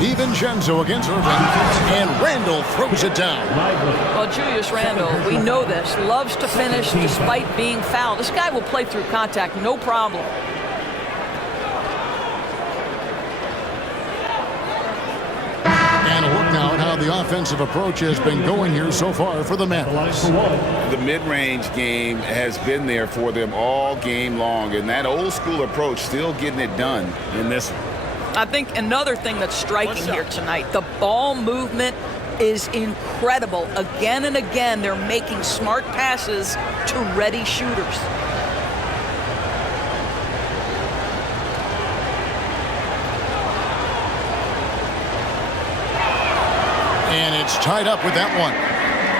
DiVincenzo against Irving, and Randall throws it down. Well, Julius Randle, we know this, loves to finish despite being fouled. This guy will play through contact, no problem. And a look now at how the offensive approach has been going here so far for the Mavericks. The mid-range game has been there for them all game long, and that old-school approach still getting it done in this one. I think another thing that's striking here tonight, the ball movement is incredible. Again and again, they're making smart passes to ready shooters. And it's tied up with that one.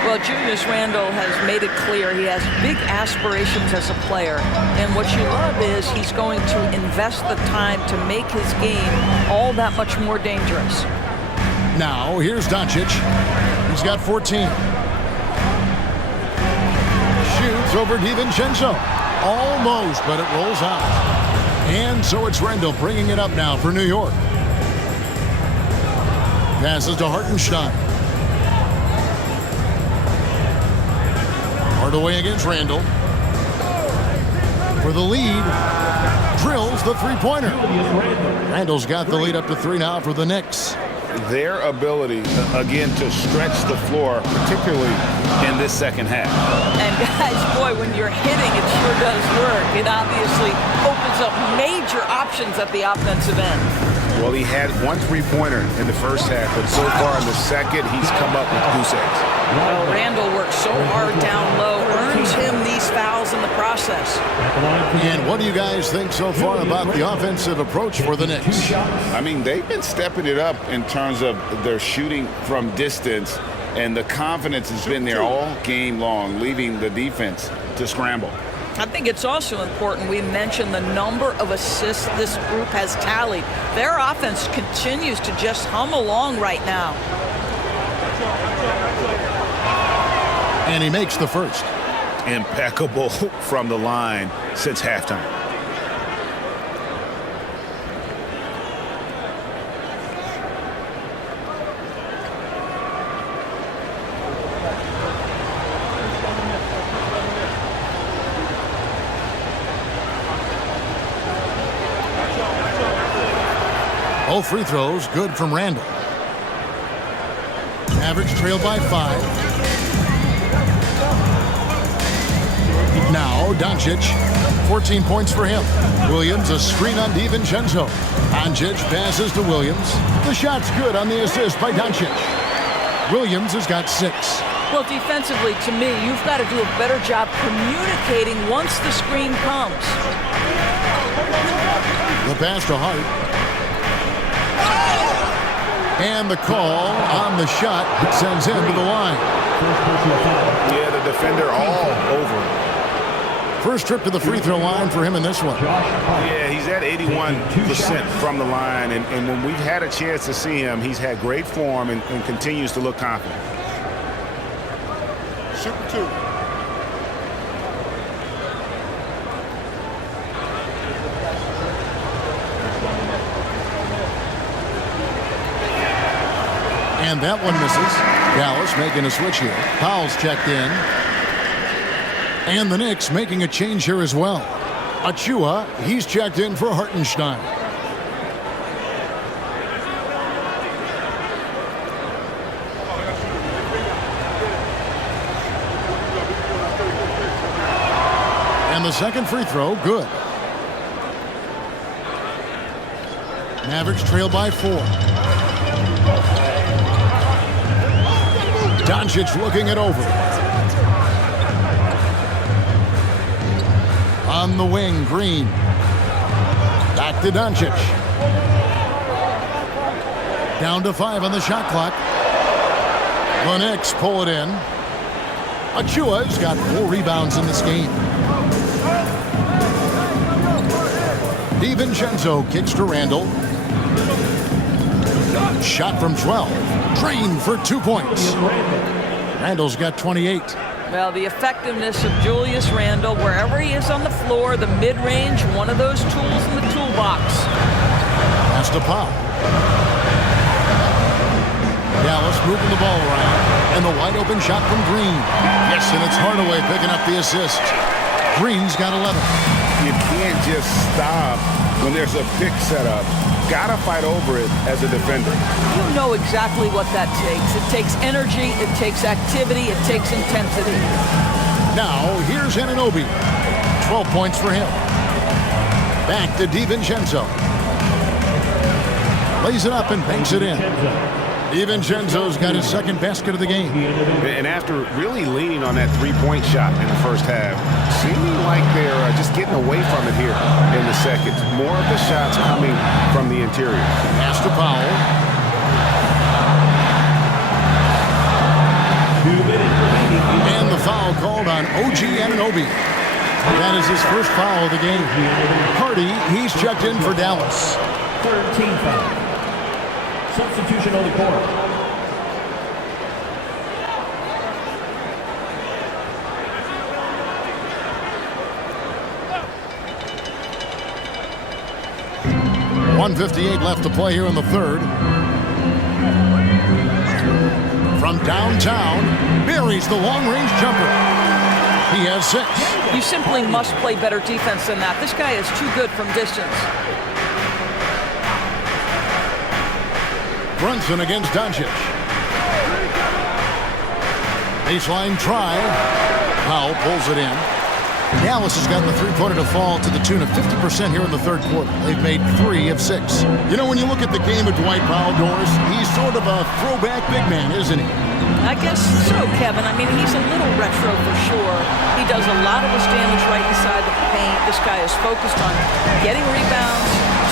Well, Julius Randle has made it clear he has big aspirations as a player. And what you love is he's going to invest the time to make his game all that much more dangerous. Now, here's Doncic. He's got 14. Shoots over DiVincenzo. Almost, but it rolls out. And so it's Randle bringing it up now for New York. Passes to Hartenstein. Hardaway against Randle. For the lead. Drills the three-pointer. Randle's got the lead up to 3 now for the Knicks. Their ability, again, to stretch the floor, particularly in this second half. And guys, boy, when you're hitting, it sure does work. It obviously opens up major options at the offensive end. Well, he had 1 3-pointer in the first half, but so far in the second, he's come up with goose eggs. Well, Randle works so hard down low, earns him these fouls in the process. And what do you guys think so far about the offensive approach for the Knicks? I mean, they've been stepping it up in terms of their shooting from distance, and the confidence has been there all game long, leaving the defense to scramble. I think it's also important we mention the number of assists this group has tallied. Their offense continues to just hum along right now. And he makes the first. Impeccable from the line since halftime. Both free throws good from Randle. Mavericks trail by 5. Now Doncic, 14 points for him. Williams a screen on DiVincenzo. Doncic passes to Williams. The shot's good on the assist by Doncic. Williams has got 6. Well, defensively, to me, you've got to do a better job communicating once the screen comes. The pass to Hart. And the call on the shot sends him to the line. Yeah, the defender all over him. First trip to the free throw line for him in this one. Yeah, he's at 81% from the line, and when we've had a chance to see him, he's had great form and continues to look confident. Shooting 2. And that one misses. Dallas making a switch here. Powell's checked in. And the Knicks making a change here as well. Achua, he's checked in for Hartenstein. the second free throw, good. Mavericks trail by 4. Doncic looking it over. On the wing, Green. Back to Doncic. Down to 5 on the shot clock. The Knicks pull it in. Achua's got 4 rebounds in this game. DiVincenzo kicks to Randall. Shot from 12. Drained for 2 points. Randall's got 28. Well, the effectiveness of Julius Randle, wherever he is on the floor, the mid-range, one of those tools in the toolbox. Pass to Powell. Dallas moving the ball around. And the wide open shot from Green. Yes, and it's Hardaway picking up the assist. Green's got 11. You can't just stop when there's a pick set up. Gotta fight over it as a defender. You know exactly what that takes. It takes energy, it takes activity, it takes intensity. Now, here's Anunoby. 12 points for him. Back to DiVincenzo. Lays it up and banks it in. DiVincenzo's got his second basket of the game. And after really leaning on that three-point shot in the first half, seeming like they're just getting away from it here in the second. More of the shots coming from the interior. Pass to Powell. 2 minutes remaining. And the foul called on OG Anunoby. That is his first foul of the game. Hardy, he's checked in for Dallas. Third team foul. Substitution on the court. .158 left to play here in the third. From downtown, buries the long-range jumper. He has 6. You simply must play better defense than that. This guy is too good from distance. Brunson against Doncic. Baseline try. Powell pulls it in. Dallas has gotten the three-pointer to fall to the tune of 50% here in the third quarter. They've made 3 of 6. You know, when you look at the game of Dwight Powell, Doris, he's sort of a throwback big man, isn't he? I guess so, Kevin. I mean, he's a little retro for sure. He does a lot of his damage right inside the paint. This guy is focused on getting rebounds,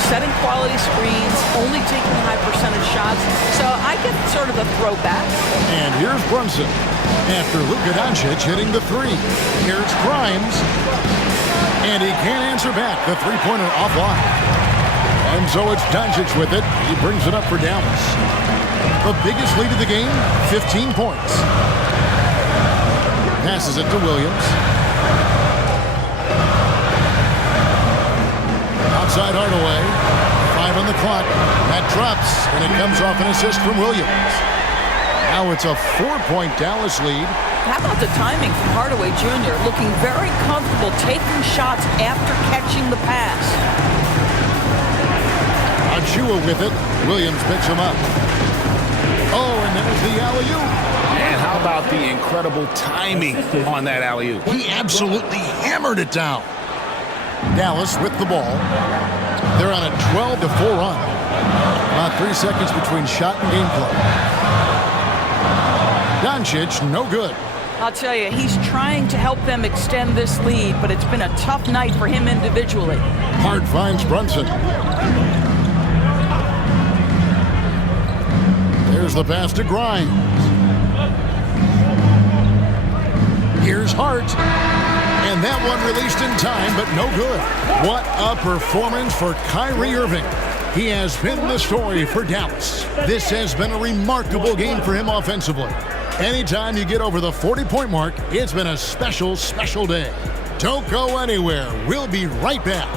setting quality screens, only taking high percentage shots. So I get sort of a throwback. And here's Brunson after Luka Doncic hitting the 3. Here's Grimes. And he can't answer back. The three-pointer offline. And so it's Doncic with it. He brings it up for Dallas. The biggest lead of the game, 15 points. Passes it to Williams. Outside Hardaway. 5 on the clock. That drops, and it comes off an assist from Williams. Now it's a 4-point Dallas lead. How about the timing from Hardaway Jr. looking very comfortable taking shots after catching the pass. Achua with it. Williams picks him up. Oh, and there's the alley-oop. And how about the incredible timing on that alley-oop? He absolutely hammered it down. Dallas with the ball. They're on a 12-4 run. About 3 seconds between shot and game clock. Doncic, no good. I'll tell you, he's trying to help them extend this lead, but it's been a tough night for him individually. Hart finds Brunson. There's the pass to Grimes. Here's Hart. And that one released in time, but no good. What a performance for Kyrie Irving. He has been the story for Dallas. This has been a remarkable game for him offensively. Anytime you get over the 40-point mark, it's been a special, special day. Don't go anywhere. We'll be right back.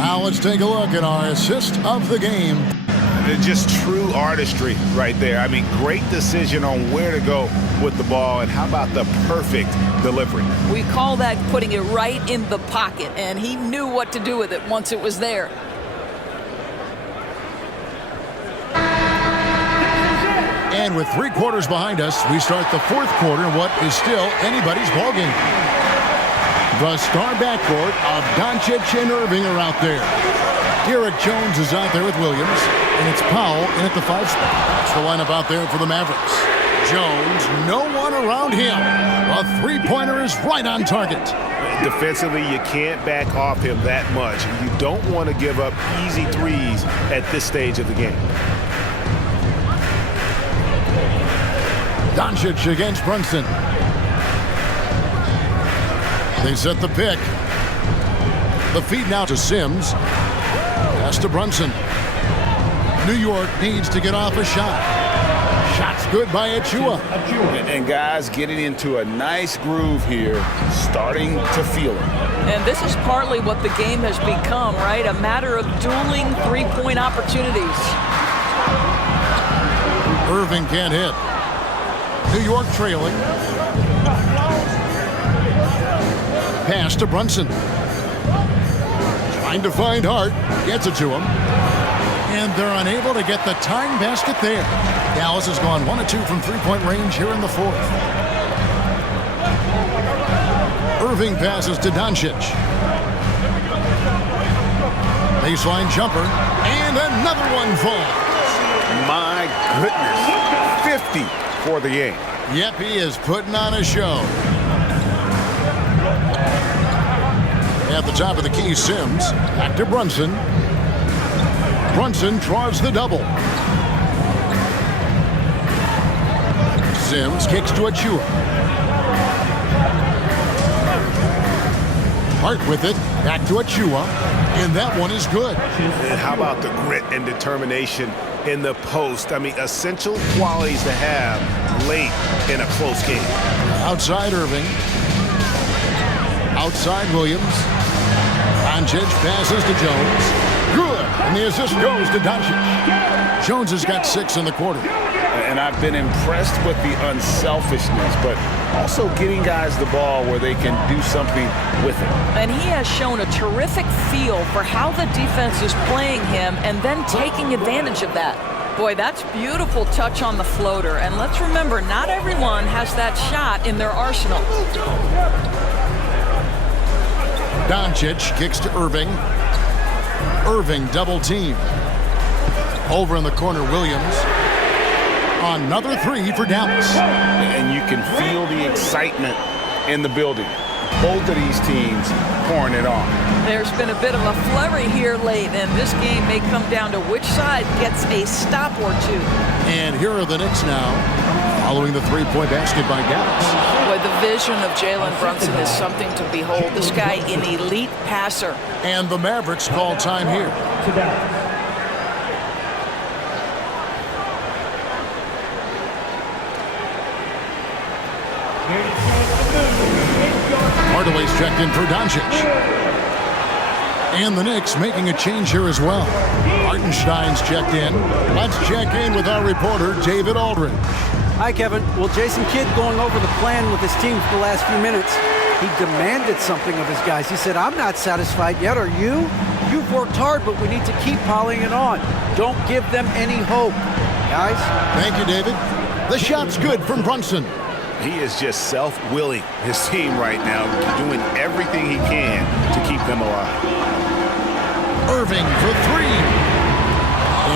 Now let's take a look at our assist of the game. Just true artistry right there. I mean, great decision on where to go with the ball, and how about the perfect delivery? We call that putting it right in the pocket, and he knew what to do with it once it was there. And with 3 quarters behind us, we start the 4th quarter in what is still anybody's ballgame. The star backcourt of Doncic and Irving are out there. Derek Jones is out there with Williams, and it's Powell in at the 5 spot. That's the lineup out there for the Mavericks. Jones, no one around him. A three-pointer is right on target. Defensively, you can't back off him that much. You don't want to give up easy threes at this stage of the game. Doncic against Brunson. They set the pick. The feed now to Sims. Pass to Brunson. New York needs to get off a shot. Shot's good by Achua. And guys getting into a nice groove here, starting to feel it. And this is partly what the game has become, right? A matter of dueling three-point opportunities. Irving can't hit. New York trailing. Pass to Brunson. Trying to find Hart. Gets it to him. And they're unable to get the tying basket there. Dallas has gone 1 of 2 from three-point range here in the 4th. Irving passes to Doncic. Baseline jumper. And another one falls. My goodness. 50 for the game. Yep, he is putting on a show. At the top of the key, Sims. Back to Brunson. Brunson draws the double. Sims kicks to Achua. Hart with it. Back to Achua. And that one is good. And how about the grit and determination in the post? I mean, essential qualities to have late in a close game. Outside Irving. Outside Williams. Doncic passes to Jones. Good. And the assist goes to Doncic. Jones has got 6 in the quarter. And I've been impressed with the unselfishness, but also getting guys the ball where they can do something with it. And he has shown a terrific feel for how the defense is playing him and then taking advantage of that. Boy, that's beautiful touch on the floater. And let's remember, not everyone has that shot in their arsenal. Doncic kicks to Irving. Irving double team. Over in the corner, Williams. Another 3 for Dallas. And you can feel the excitement in the building. Both of these teams pouring it on. There's been a bit of a flurry here late, and this game may come down to which side gets a stop or 2. And here are the Knicks now, following the 3-point basket by Dallas. Boy, the vision of Jalen Brunson is something to behold. This guy, an elite passer. And the Mavericks call time here. Hardaway's checked in for Doncic. And the Knicks making a change here as well. Hartenstein's checked in. Let's check in with our reporter, David Aldridge. Hi, Kevin. Well, Jason Kidd going over the plan with his team for the last few minutes. He demanded something of his guys. He said, I'm not satisfied yet, are you? You've worked hard, but we need to keep piling it on. Don't give them any hope, guys. Thank you, David. The shot's good from Brunson. He is just self-willing, his team right now, doing everything he can to keep them alive. Irving for 3.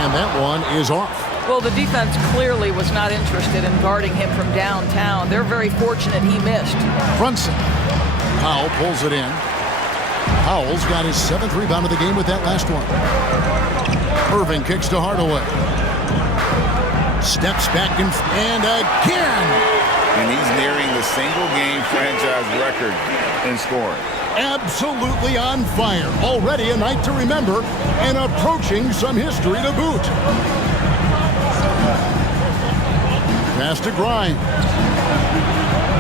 And that one is off. Well, the defense clearly was not interested in guarding him from downtown. They're very fortunate he missed. Brunson. Powell pulls it in. Powell's got his 7th rebound of the game with that last one. Irving kicks to Hardaway. Steps back and again. And he's nearing the single-game franchise record in scoring. Absolutely on fire. Already a night to remember and approaching some history to boot. Pass to Grimes.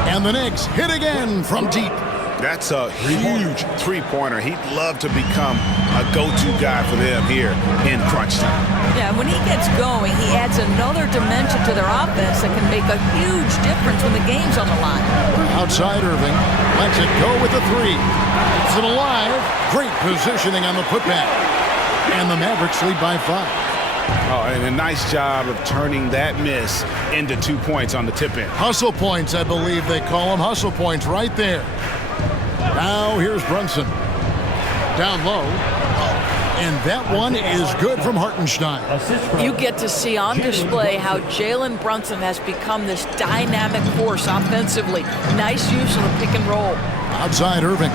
And the Knicks hit again from deep. That's a huge three-pointer. He'd love to become a go-to guy for them here in crunch time. Yeah, when he gets going, he adds another dimension to their offense that can make a huge difference when the game's on the line. Outside Irving. Lets it go with the three. It's it alive. Great positioning on the putback. And the Mavericks lead by 5. Oh, and a nice job of turning that miss into 2 points on the tip-in. Hustle points, I believe they call them. Hustle points right there. Now here's Brunson. Down low. And that one is good from Hartenstein. You get to see on display how Jalen Brunson has become this dynamic force offensively. Nice use of the pick and roll. Outside Irving.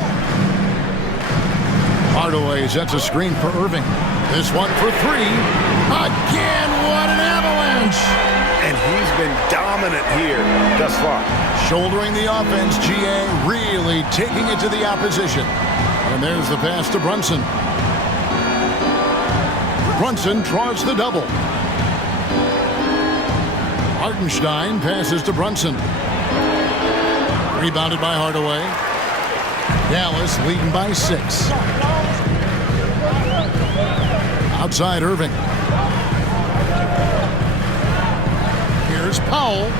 Hardaway sets a screen for Irving. This one for 3. Again, what an avalanche! And he's been dominant here thus far. Shouldering the offense, GA really taking it to the opposition. And there's the pass to Brunson. Brunson draws the double. Hartenstein passes to Brunson. Rebounded by Hardaway. Dallas leading by 6. Outside Irving. Here's Powell.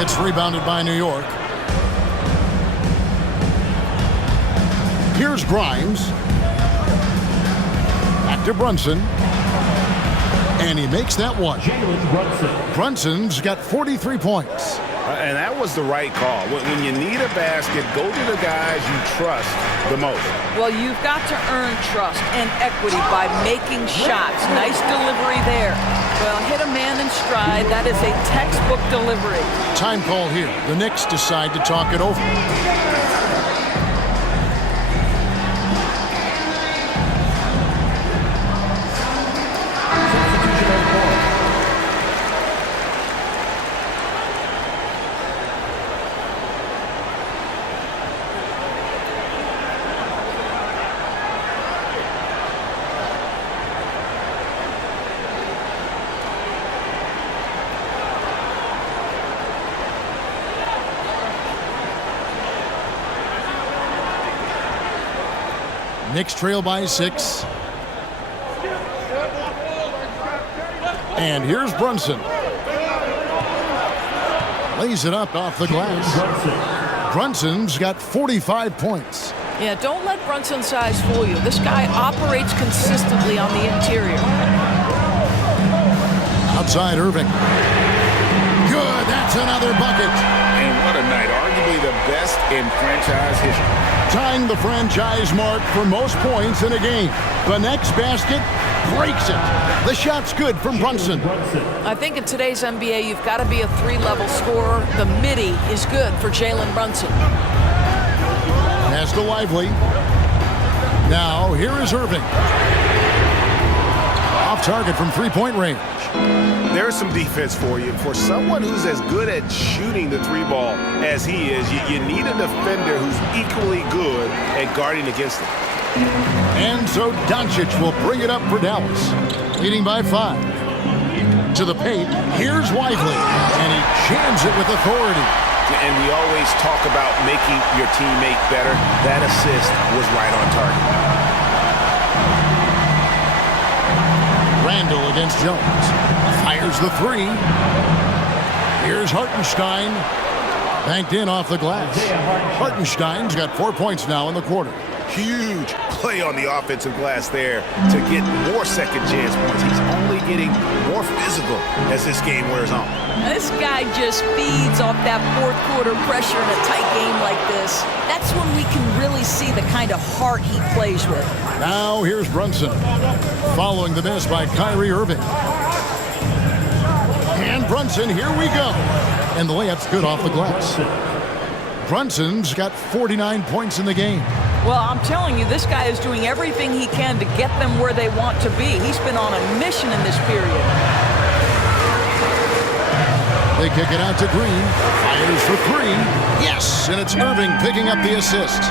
It's rebounded by New York. Here's Grimes. Back to Brunson. And he makes that one. Brunson's got 43 points. And that was the right call. When you need a basket, go to the guys you trust the most. Well, you've got to earn trust and equity by making shots. Nice delivery there. Well, hit a man in stride. That is a textbook delivery. Time call here. The Knicks decide to talk it over. Knicks trail by 6. And here's Brunson. Lays it up off the glass. Brunson's got 45 points. Yeah, don't let Brunson's size fool you. This guy operates consistently on the interior. Outside Irving. Good, that's another bucket. And what a night. Arguably the best in franchise history. Tying the franchise mark for most points in a game. The next basket breaks it. The shot's good from Brunson. I think in today's NBA, you've got to be a 3-level scorer. The midi is good for Jalen Brunson. Pass to Lively. Now, here is Irving. Off target from three-point range. There's some defense for you. For someone who's as good at shooting the 3-ball as he is, you need a defender who's equally good at guarding against it. And so Doncic will bring it up for Dallas, leading by 5. To the paint, here's Lively, and he jams it with authority. And we always talk about making your teammate better. That assist was right on target. Randall against Jones. Fires the 3. Here's Hartenstein. Banked in off the glass. Hartenstein's got 4 points now in the quarter. Huge play on the offensive glass there to get more second chance points. He's only getting more physical as this game wears on. This guy just feeds off that fourth quarter pressure in a tight game like this. That's when we can really see the kind of heart he plays with. Now here's Brunson. Following the miss by Kyrie Irving. And Brunson, here we go. And the layup's good off the glass. Brunson's got 49 points in the game. Well, I'm telling you, this guy is doing everything he can to get them where they want to be. He's been on a mission in this period. They kick it out to Green. Fires for 3. Yes, and it's Irving picking up the assist.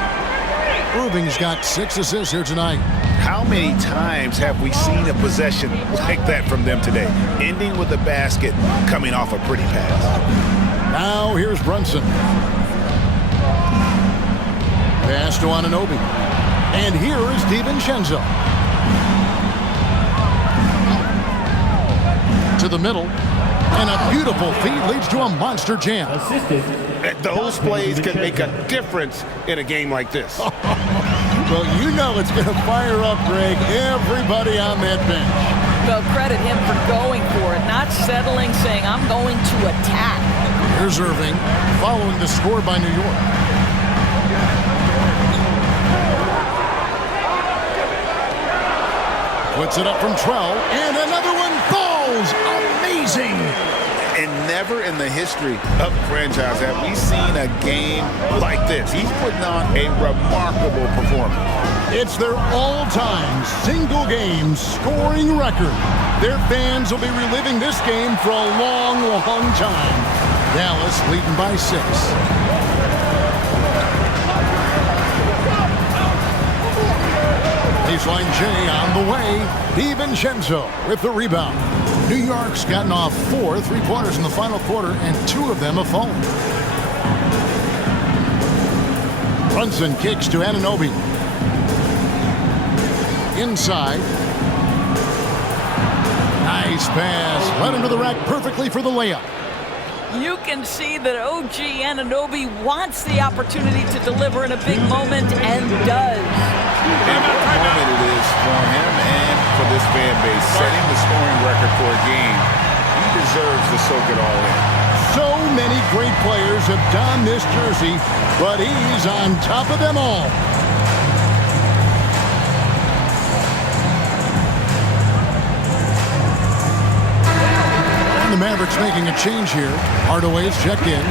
Irving's got 6 assists here tonight. How many times have we seen a possession like that from them today? Ending with a basket, coming off a pretty pass. Now here's Brunson. Pass to Anunoby. And here is DiVincenzo. To the middle. And a beautiful feed leads to a monster jam. Assisted. Those plays can make a difference in a game like this. Well, you know it's going to fire up, Greg, everybody on that bench. Well, credit him for going for it, not settling, saying, I'm going to attack. Here's Irving, following the score by New York. Puts it up from 12, and another one falls. Amazing. And never in the history of the franchise have we seen a game like this. He's putting on a remarkable performance. It's their all-time single-game scoring record. Their fans will be reliving this game for a long, long time. Dallas leading by 6. Baseline J on the way. DiVincenzo with the rebound. New York's gotten off 4 3-pointers in the final quarter, and 2 of them have fallen. Brunson kicks to Anunoby. Inside. Nice pass. Right under the rack perfectly for the layup. You can see that OG Anunoby wants the opportunity to deliver in a big moment and does. And what a moment it is for him and for this fan base. Setting the scoring record for a game. He deserves to soak it all in. So many great players have donned this jersey, but he's on top of them all. And the Mavericks making a change here. Hardaway's checked in.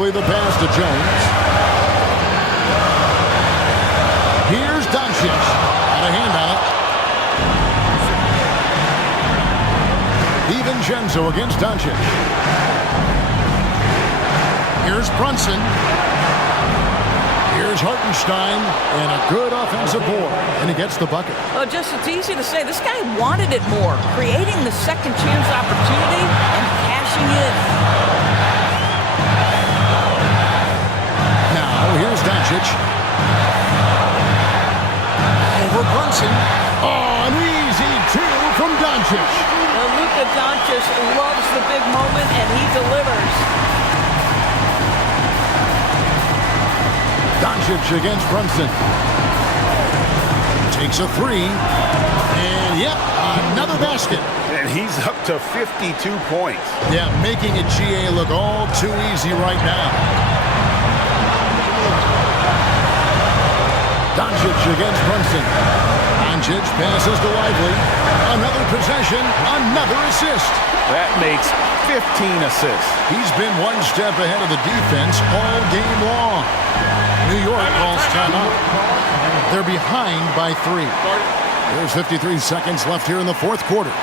Lively the pass to Jones. Here's Doncic. Got a handout. DiVincenzo against Doncic. Here's Brunson. Here's Hartenstein. And a good offensive board. And he gets the bucket. Well, just it's easy to say. This guy wanted it more. Creating the second chance opportunity and cashing in. Here's Doncic. Over Brunson. Oh, an easy 2 from Doncic. Luka Doncic loves the big moment, and he delivers. Doncic against Brunson. Takes a 3. And, yep, another basket. And he's up to 52 points. Yeah, making it GA look all too easy right now. Doncic against Brunson. Doncic passes to Lively. Another possession, another assist. That makes 15 assists. He's been one step ahead of the defense all game long. New York calls timeout. They're behind by 3. There's 53 seconds left here in the fourth quarter.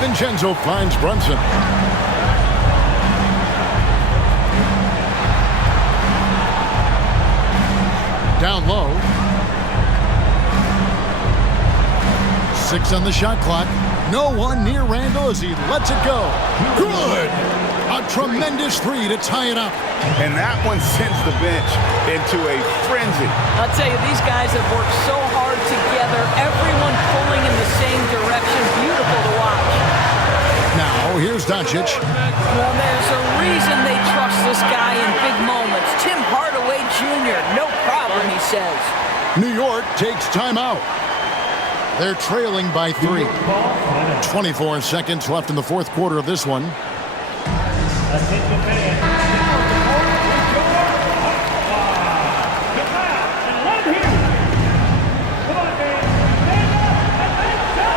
DiVincenzo finds Brunson. Down low. 6 on the shot clock. No one near Randall as he lets it go. Good! A tremendous 3 to tie it up. And that one sends the bench into a frenzy. I'll tell you, these guys have worked so hard together. Everyone pulling in the same direction. Beautiful to watch. Now, here's Doncic. Well, there's a reason they trust this guy in big moments. Tim Hardaway Jr., no problem, he says. New York takes timeout. They're trailing by 3. 24 seconds left in the fourth quarter of this one.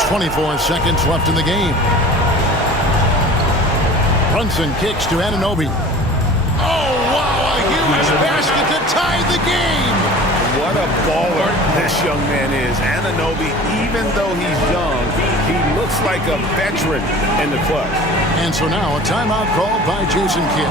24 seconds left in the game. Brunson kicks to Anunoby. Oh, wow, a huge basket to tie the game. What a baller this young man is. Anunoby, even though he's young, he looks like a veteran in the club. And so now a timeout called by Jason Kidd.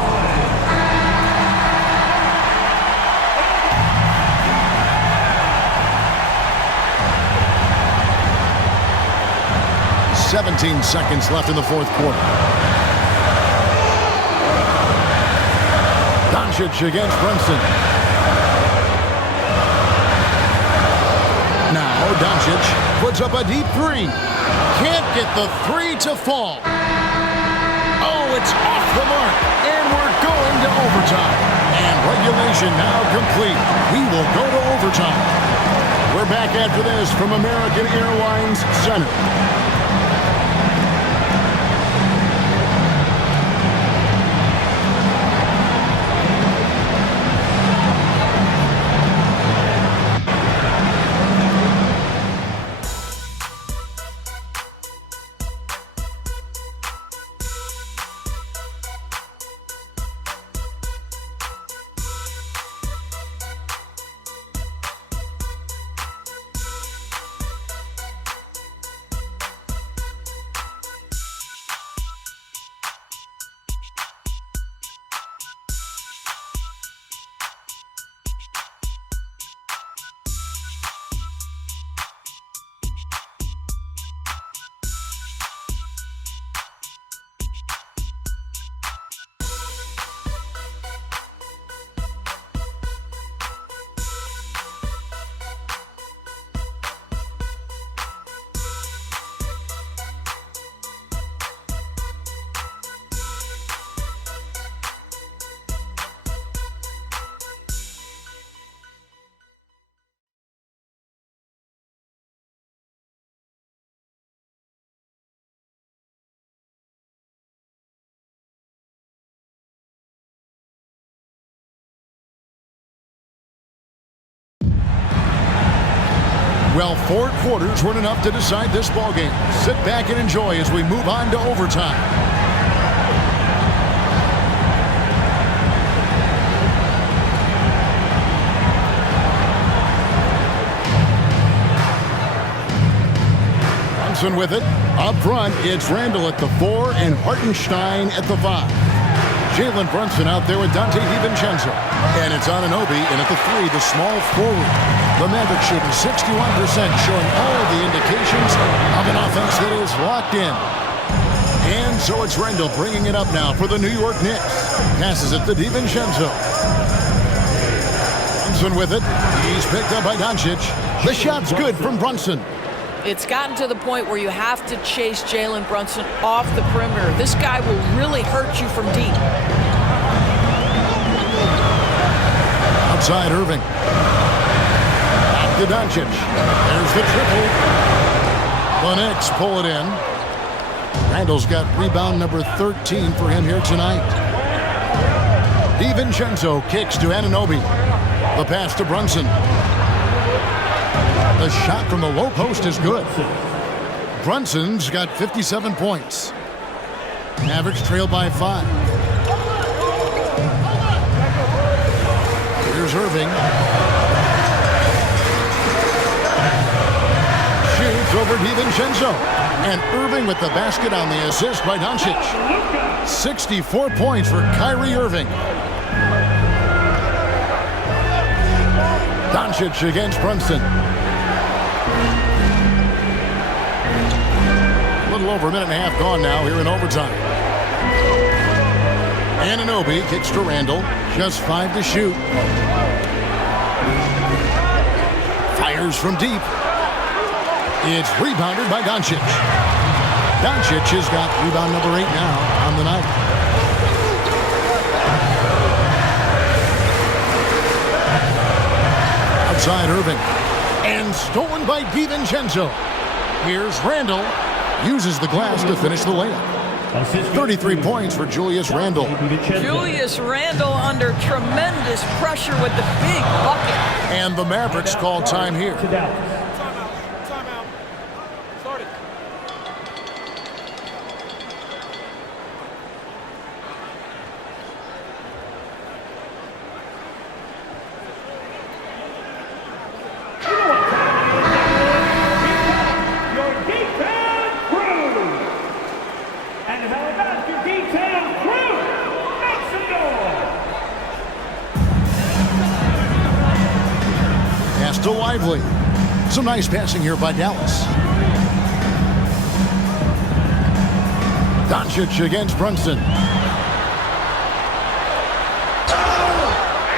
17 seconds left in the fourth quarter. Doncic against Brunson. Now Doncic puts up a deep three. Can't get the three to fall. Oh, it's off the mark. And we're going to overtime. And regulation now complete. We will go to overtime. We're back after this from American Airlines Center. Well, 4 quarters weren't enough to decide this ballgame. Sit back and enjoy as we move on to overtime. Brunson with it. Up front, it's Randall at the 4 and Hartenstein at the 5. Jalen Brunson out there with Dante DiVincenzo. And it's Anunoby in at the 3, the small forward. The Mavericks shooting 61%, showing all the indications of an offense that is locked in. And so it's Randall bringing it up now for the New York Knicks. Passes it to DiVincenzo. Brunson with it. He's picked up by Doncic. The shot's good from Brunson. It's gotten to the point where you have to chase Jalen Brunson off the perimeter. This guy will really hurt you from deep. Outside Irving. Back to Doncic. There's the triple. The Knicks pull it in. Randall's got rebound number 13 for him here tonight. DiVincenzo kicks to Anunoby. The pass to Brunson. The shot from the low post is good. Brunson's got 57 points. Mavericks trail by 5. Here's Irving. Shoots over DiVincenzo. And Irving with the basket on the assist by Doncic. 64 points for Kyrie Irving. Doncic against Brunson. A little over a minute and a half gone now here in overtime. Anunoby kicks to Randall. Just 5 to shoot. Fires from deep. It's rebounded by Doncic. Doncic has got rebound number 8 now on the night. Outside Irving. And stolen by DiVincenzo. Here's Randall. Uses the glass to finish the layup. 33 points for Julius Randle. Julius Randle under tremendous pressure with the big bucket. And the Mavericks call time here. Timeout. Start it. to Lively. Some nice passing here by Dallas. Doncic against Brunson.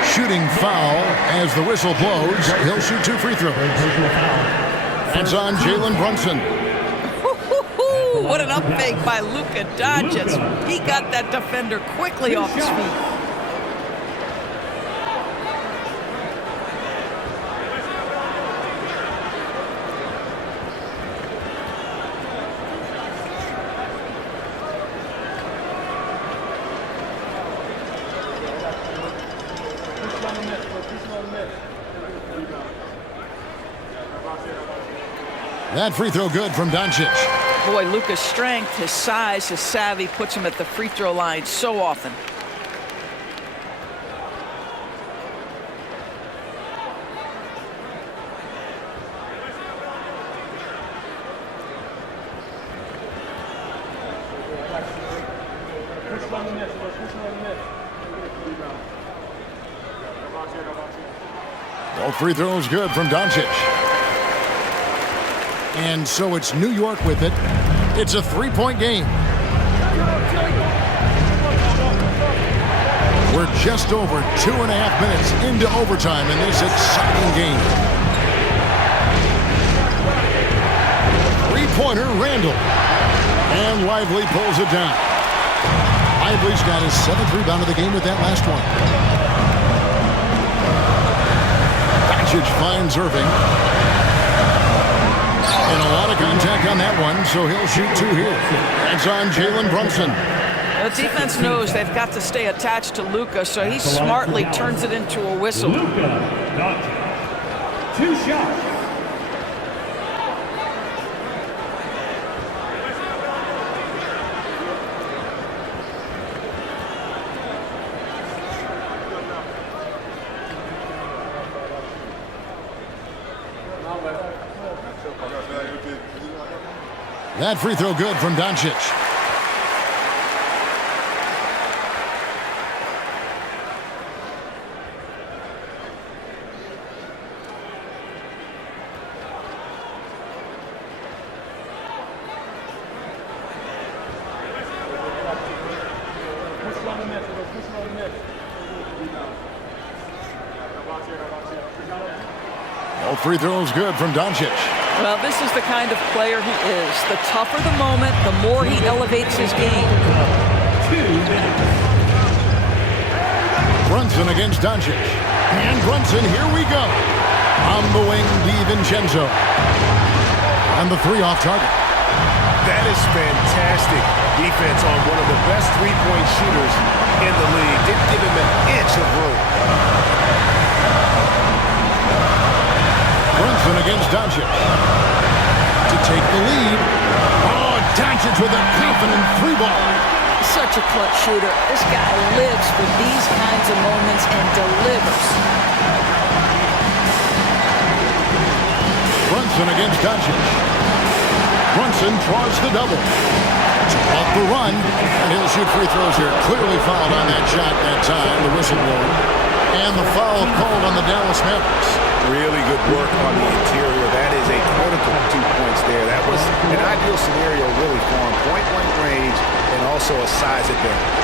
Shooting foul as the whistle blows. He'll shoot 2 free throws. It's on Jalen Brunson. What an up fake by Luka Doncic. He got that defender quickly off his feet. That free throw good from Doncic. Boy, Luka's strength, his size, his savvy puts him at the free throw line so often. Both free throws good from Doncic. And so it's New York with it. It's a 3-point game. We're just over 2.5 minutes into overtime in this exciting game. 3-pointer, Randall. And Lively pulls it down. Lively's got his 7th rebound of the game with that last one. Doncic finds Irving. And a lot of contact on that one, so he'll shoot 2 here. That's on Jalen Brunson. The defense knows they've got to stay attached to Luka, so he smartly turns it into a whistle. Luka, 2 shots. That free throw good from Doncic. All free throws good from Doncic. Well, this is the kind of player he is. The tougher the moment, the more he elevates his game. 2 minutes. Brunson against Doncic. And Brunson, here we go. On the wing, DiVincenzo. And the 3 off target. That is fantastic defense on one of the best three-point shooters in the league. Didn't give him an inch of room. Brunson against Doncic. To take the lead. Oh, Doncic with a confident 3-ball. Such a clutch shooter. This guy lives for these kinds of moments and delivers. Brunson against Doncic. Brunson draws the double. Off the run, and he'll shoot free throws here. Clearly fouled on that shot that time, the whistle blower. And the foul called on the Dallas Mavericks. Really good work on the interior. That is a critical 2 points there. That was an ideal scenario really for him. Point-blank range and also a size advantage.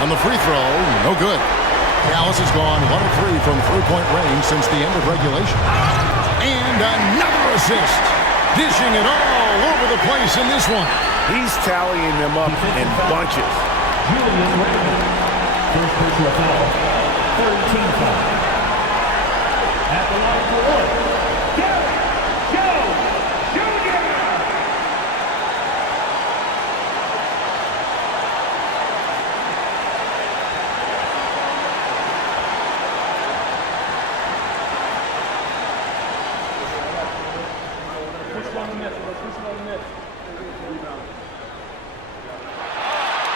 On the free throw, no good. Dallas has gone 1 of 3 from 3-point range since the end of regulation. And another assist. Dishing it all over the place in this one. He's tallying them up in bunches. Julian Randle. First personal foul. 13 foul. At the line for 1. Derek Jones Jr.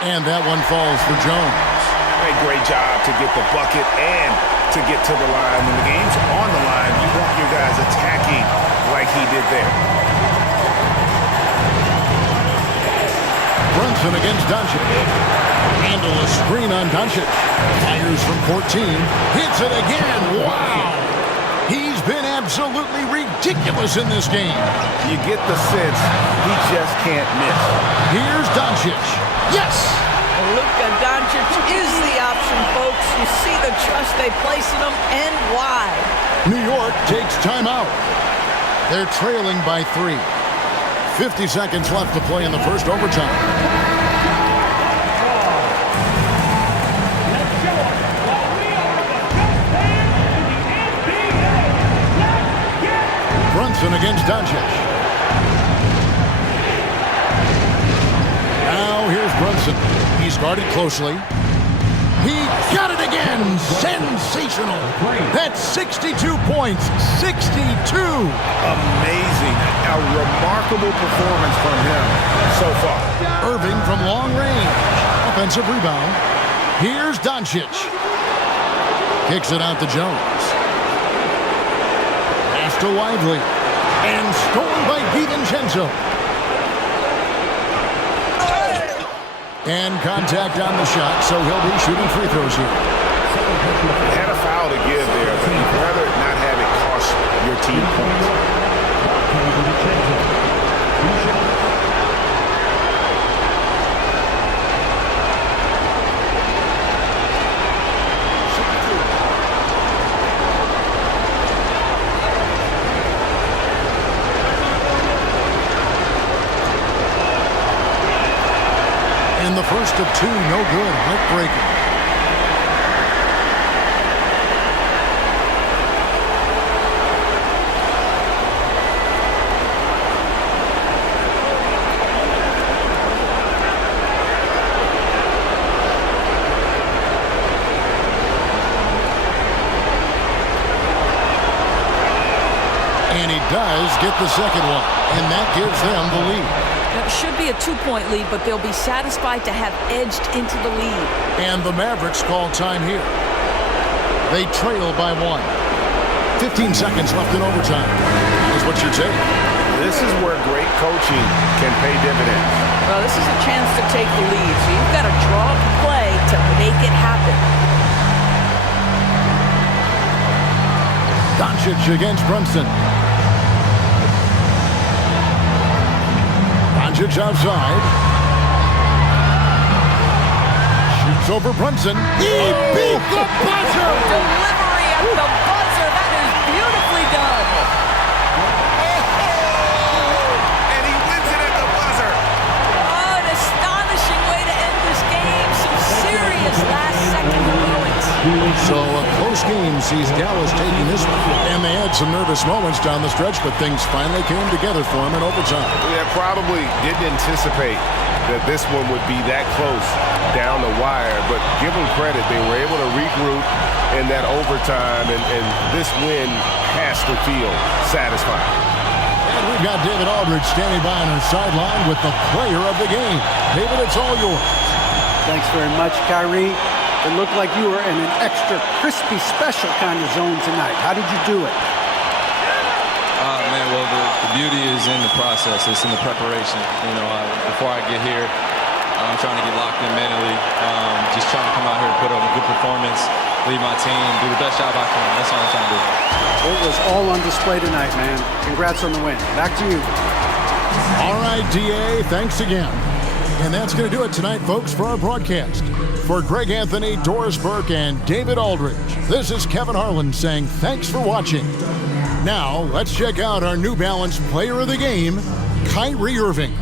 And that one falls for Jones. a great job to get the bucket and to get to the line. When the game's on the line, you want your guys attacking like he did there. Brunson against Doncic. Handle a screen on Doncic. Fires from 14. Hits it again. Wow! He's been absolutely ridiculous in this game. You get the sense he just can't miss. Here's Doncic. Yes! Luka Doncic is the option, folks. You see the trust they place in him and why. New York takes timeout. They're trailing by 3. 50 seconds left to play in the first overtime. Brunson against Doncic. Now here's Brunson. He's guarded closely. He got it again. Sensational. That's 62 points. 62. Amazing. A remarkable performance from him so far. Irving from long range. Offensive rebound. Here's Doncic. Kicks it out to Jones. Pass to Lively. And stolen by DiVincenzo. And contact on the shot, so he'll be shooting free throws here. Had a foul to give there, but you'd rather not have it cost your team points. And the first of 2, no good. Heartbreaking. And he does get the second one, and that gives them the lead. It should be a 2-point lead, but they'll be satisfied to have edged into the lead. And the Mavericks call time here. They trail by 1. 15 seconds left in overtime. Is what you're saying. This is where great coaching can pay dividends. Well, this is a chance to take the lead, so you've got to draw up a play to make it happen. Doncic against Brunson. Doncic outside. Shoots over Brunson. He beat the buzzer! Delivery at the buzzer. That is beautifully done. And he wins it at the buzzer. Oh, an astonishing way to end this game. Some serious last-second heroics. So a close game sees Dallas taking this one. And they had some nervous moments down the stretch, but things finally came together for them in overtime. Yeah, probably didn't anticipate that this one would be that close down the wire, but give them credit. They were able to regroup in that overtime, and this win has to feel satisfying. And we've got David Aldridge standing by on our sideline with the player of the game. David, it's all yours. Thanks very much, Kyrie. It looked like you were in an extra crispy special kind of zone tonight. How did you do it? Man, well, the beauty is in the process. It's in the preparation. You know, before I get here, I'm trying to get locked in mentally. Just trying to come out here and put on a good performance, lead my team, do the best job I can. That's all I'm trying to do. It was all on display tonight, man. Congrats on the win. Back to you. All right, DA, thanks again. And that's going to do it tonight, folks, for our broadcast. For Greg Anthony, Doris Burke, and David Aldridge, this is Kevin Harlan saying thanks for watching. Now, let's check out our New Balance player of the game, Kyrie Irving.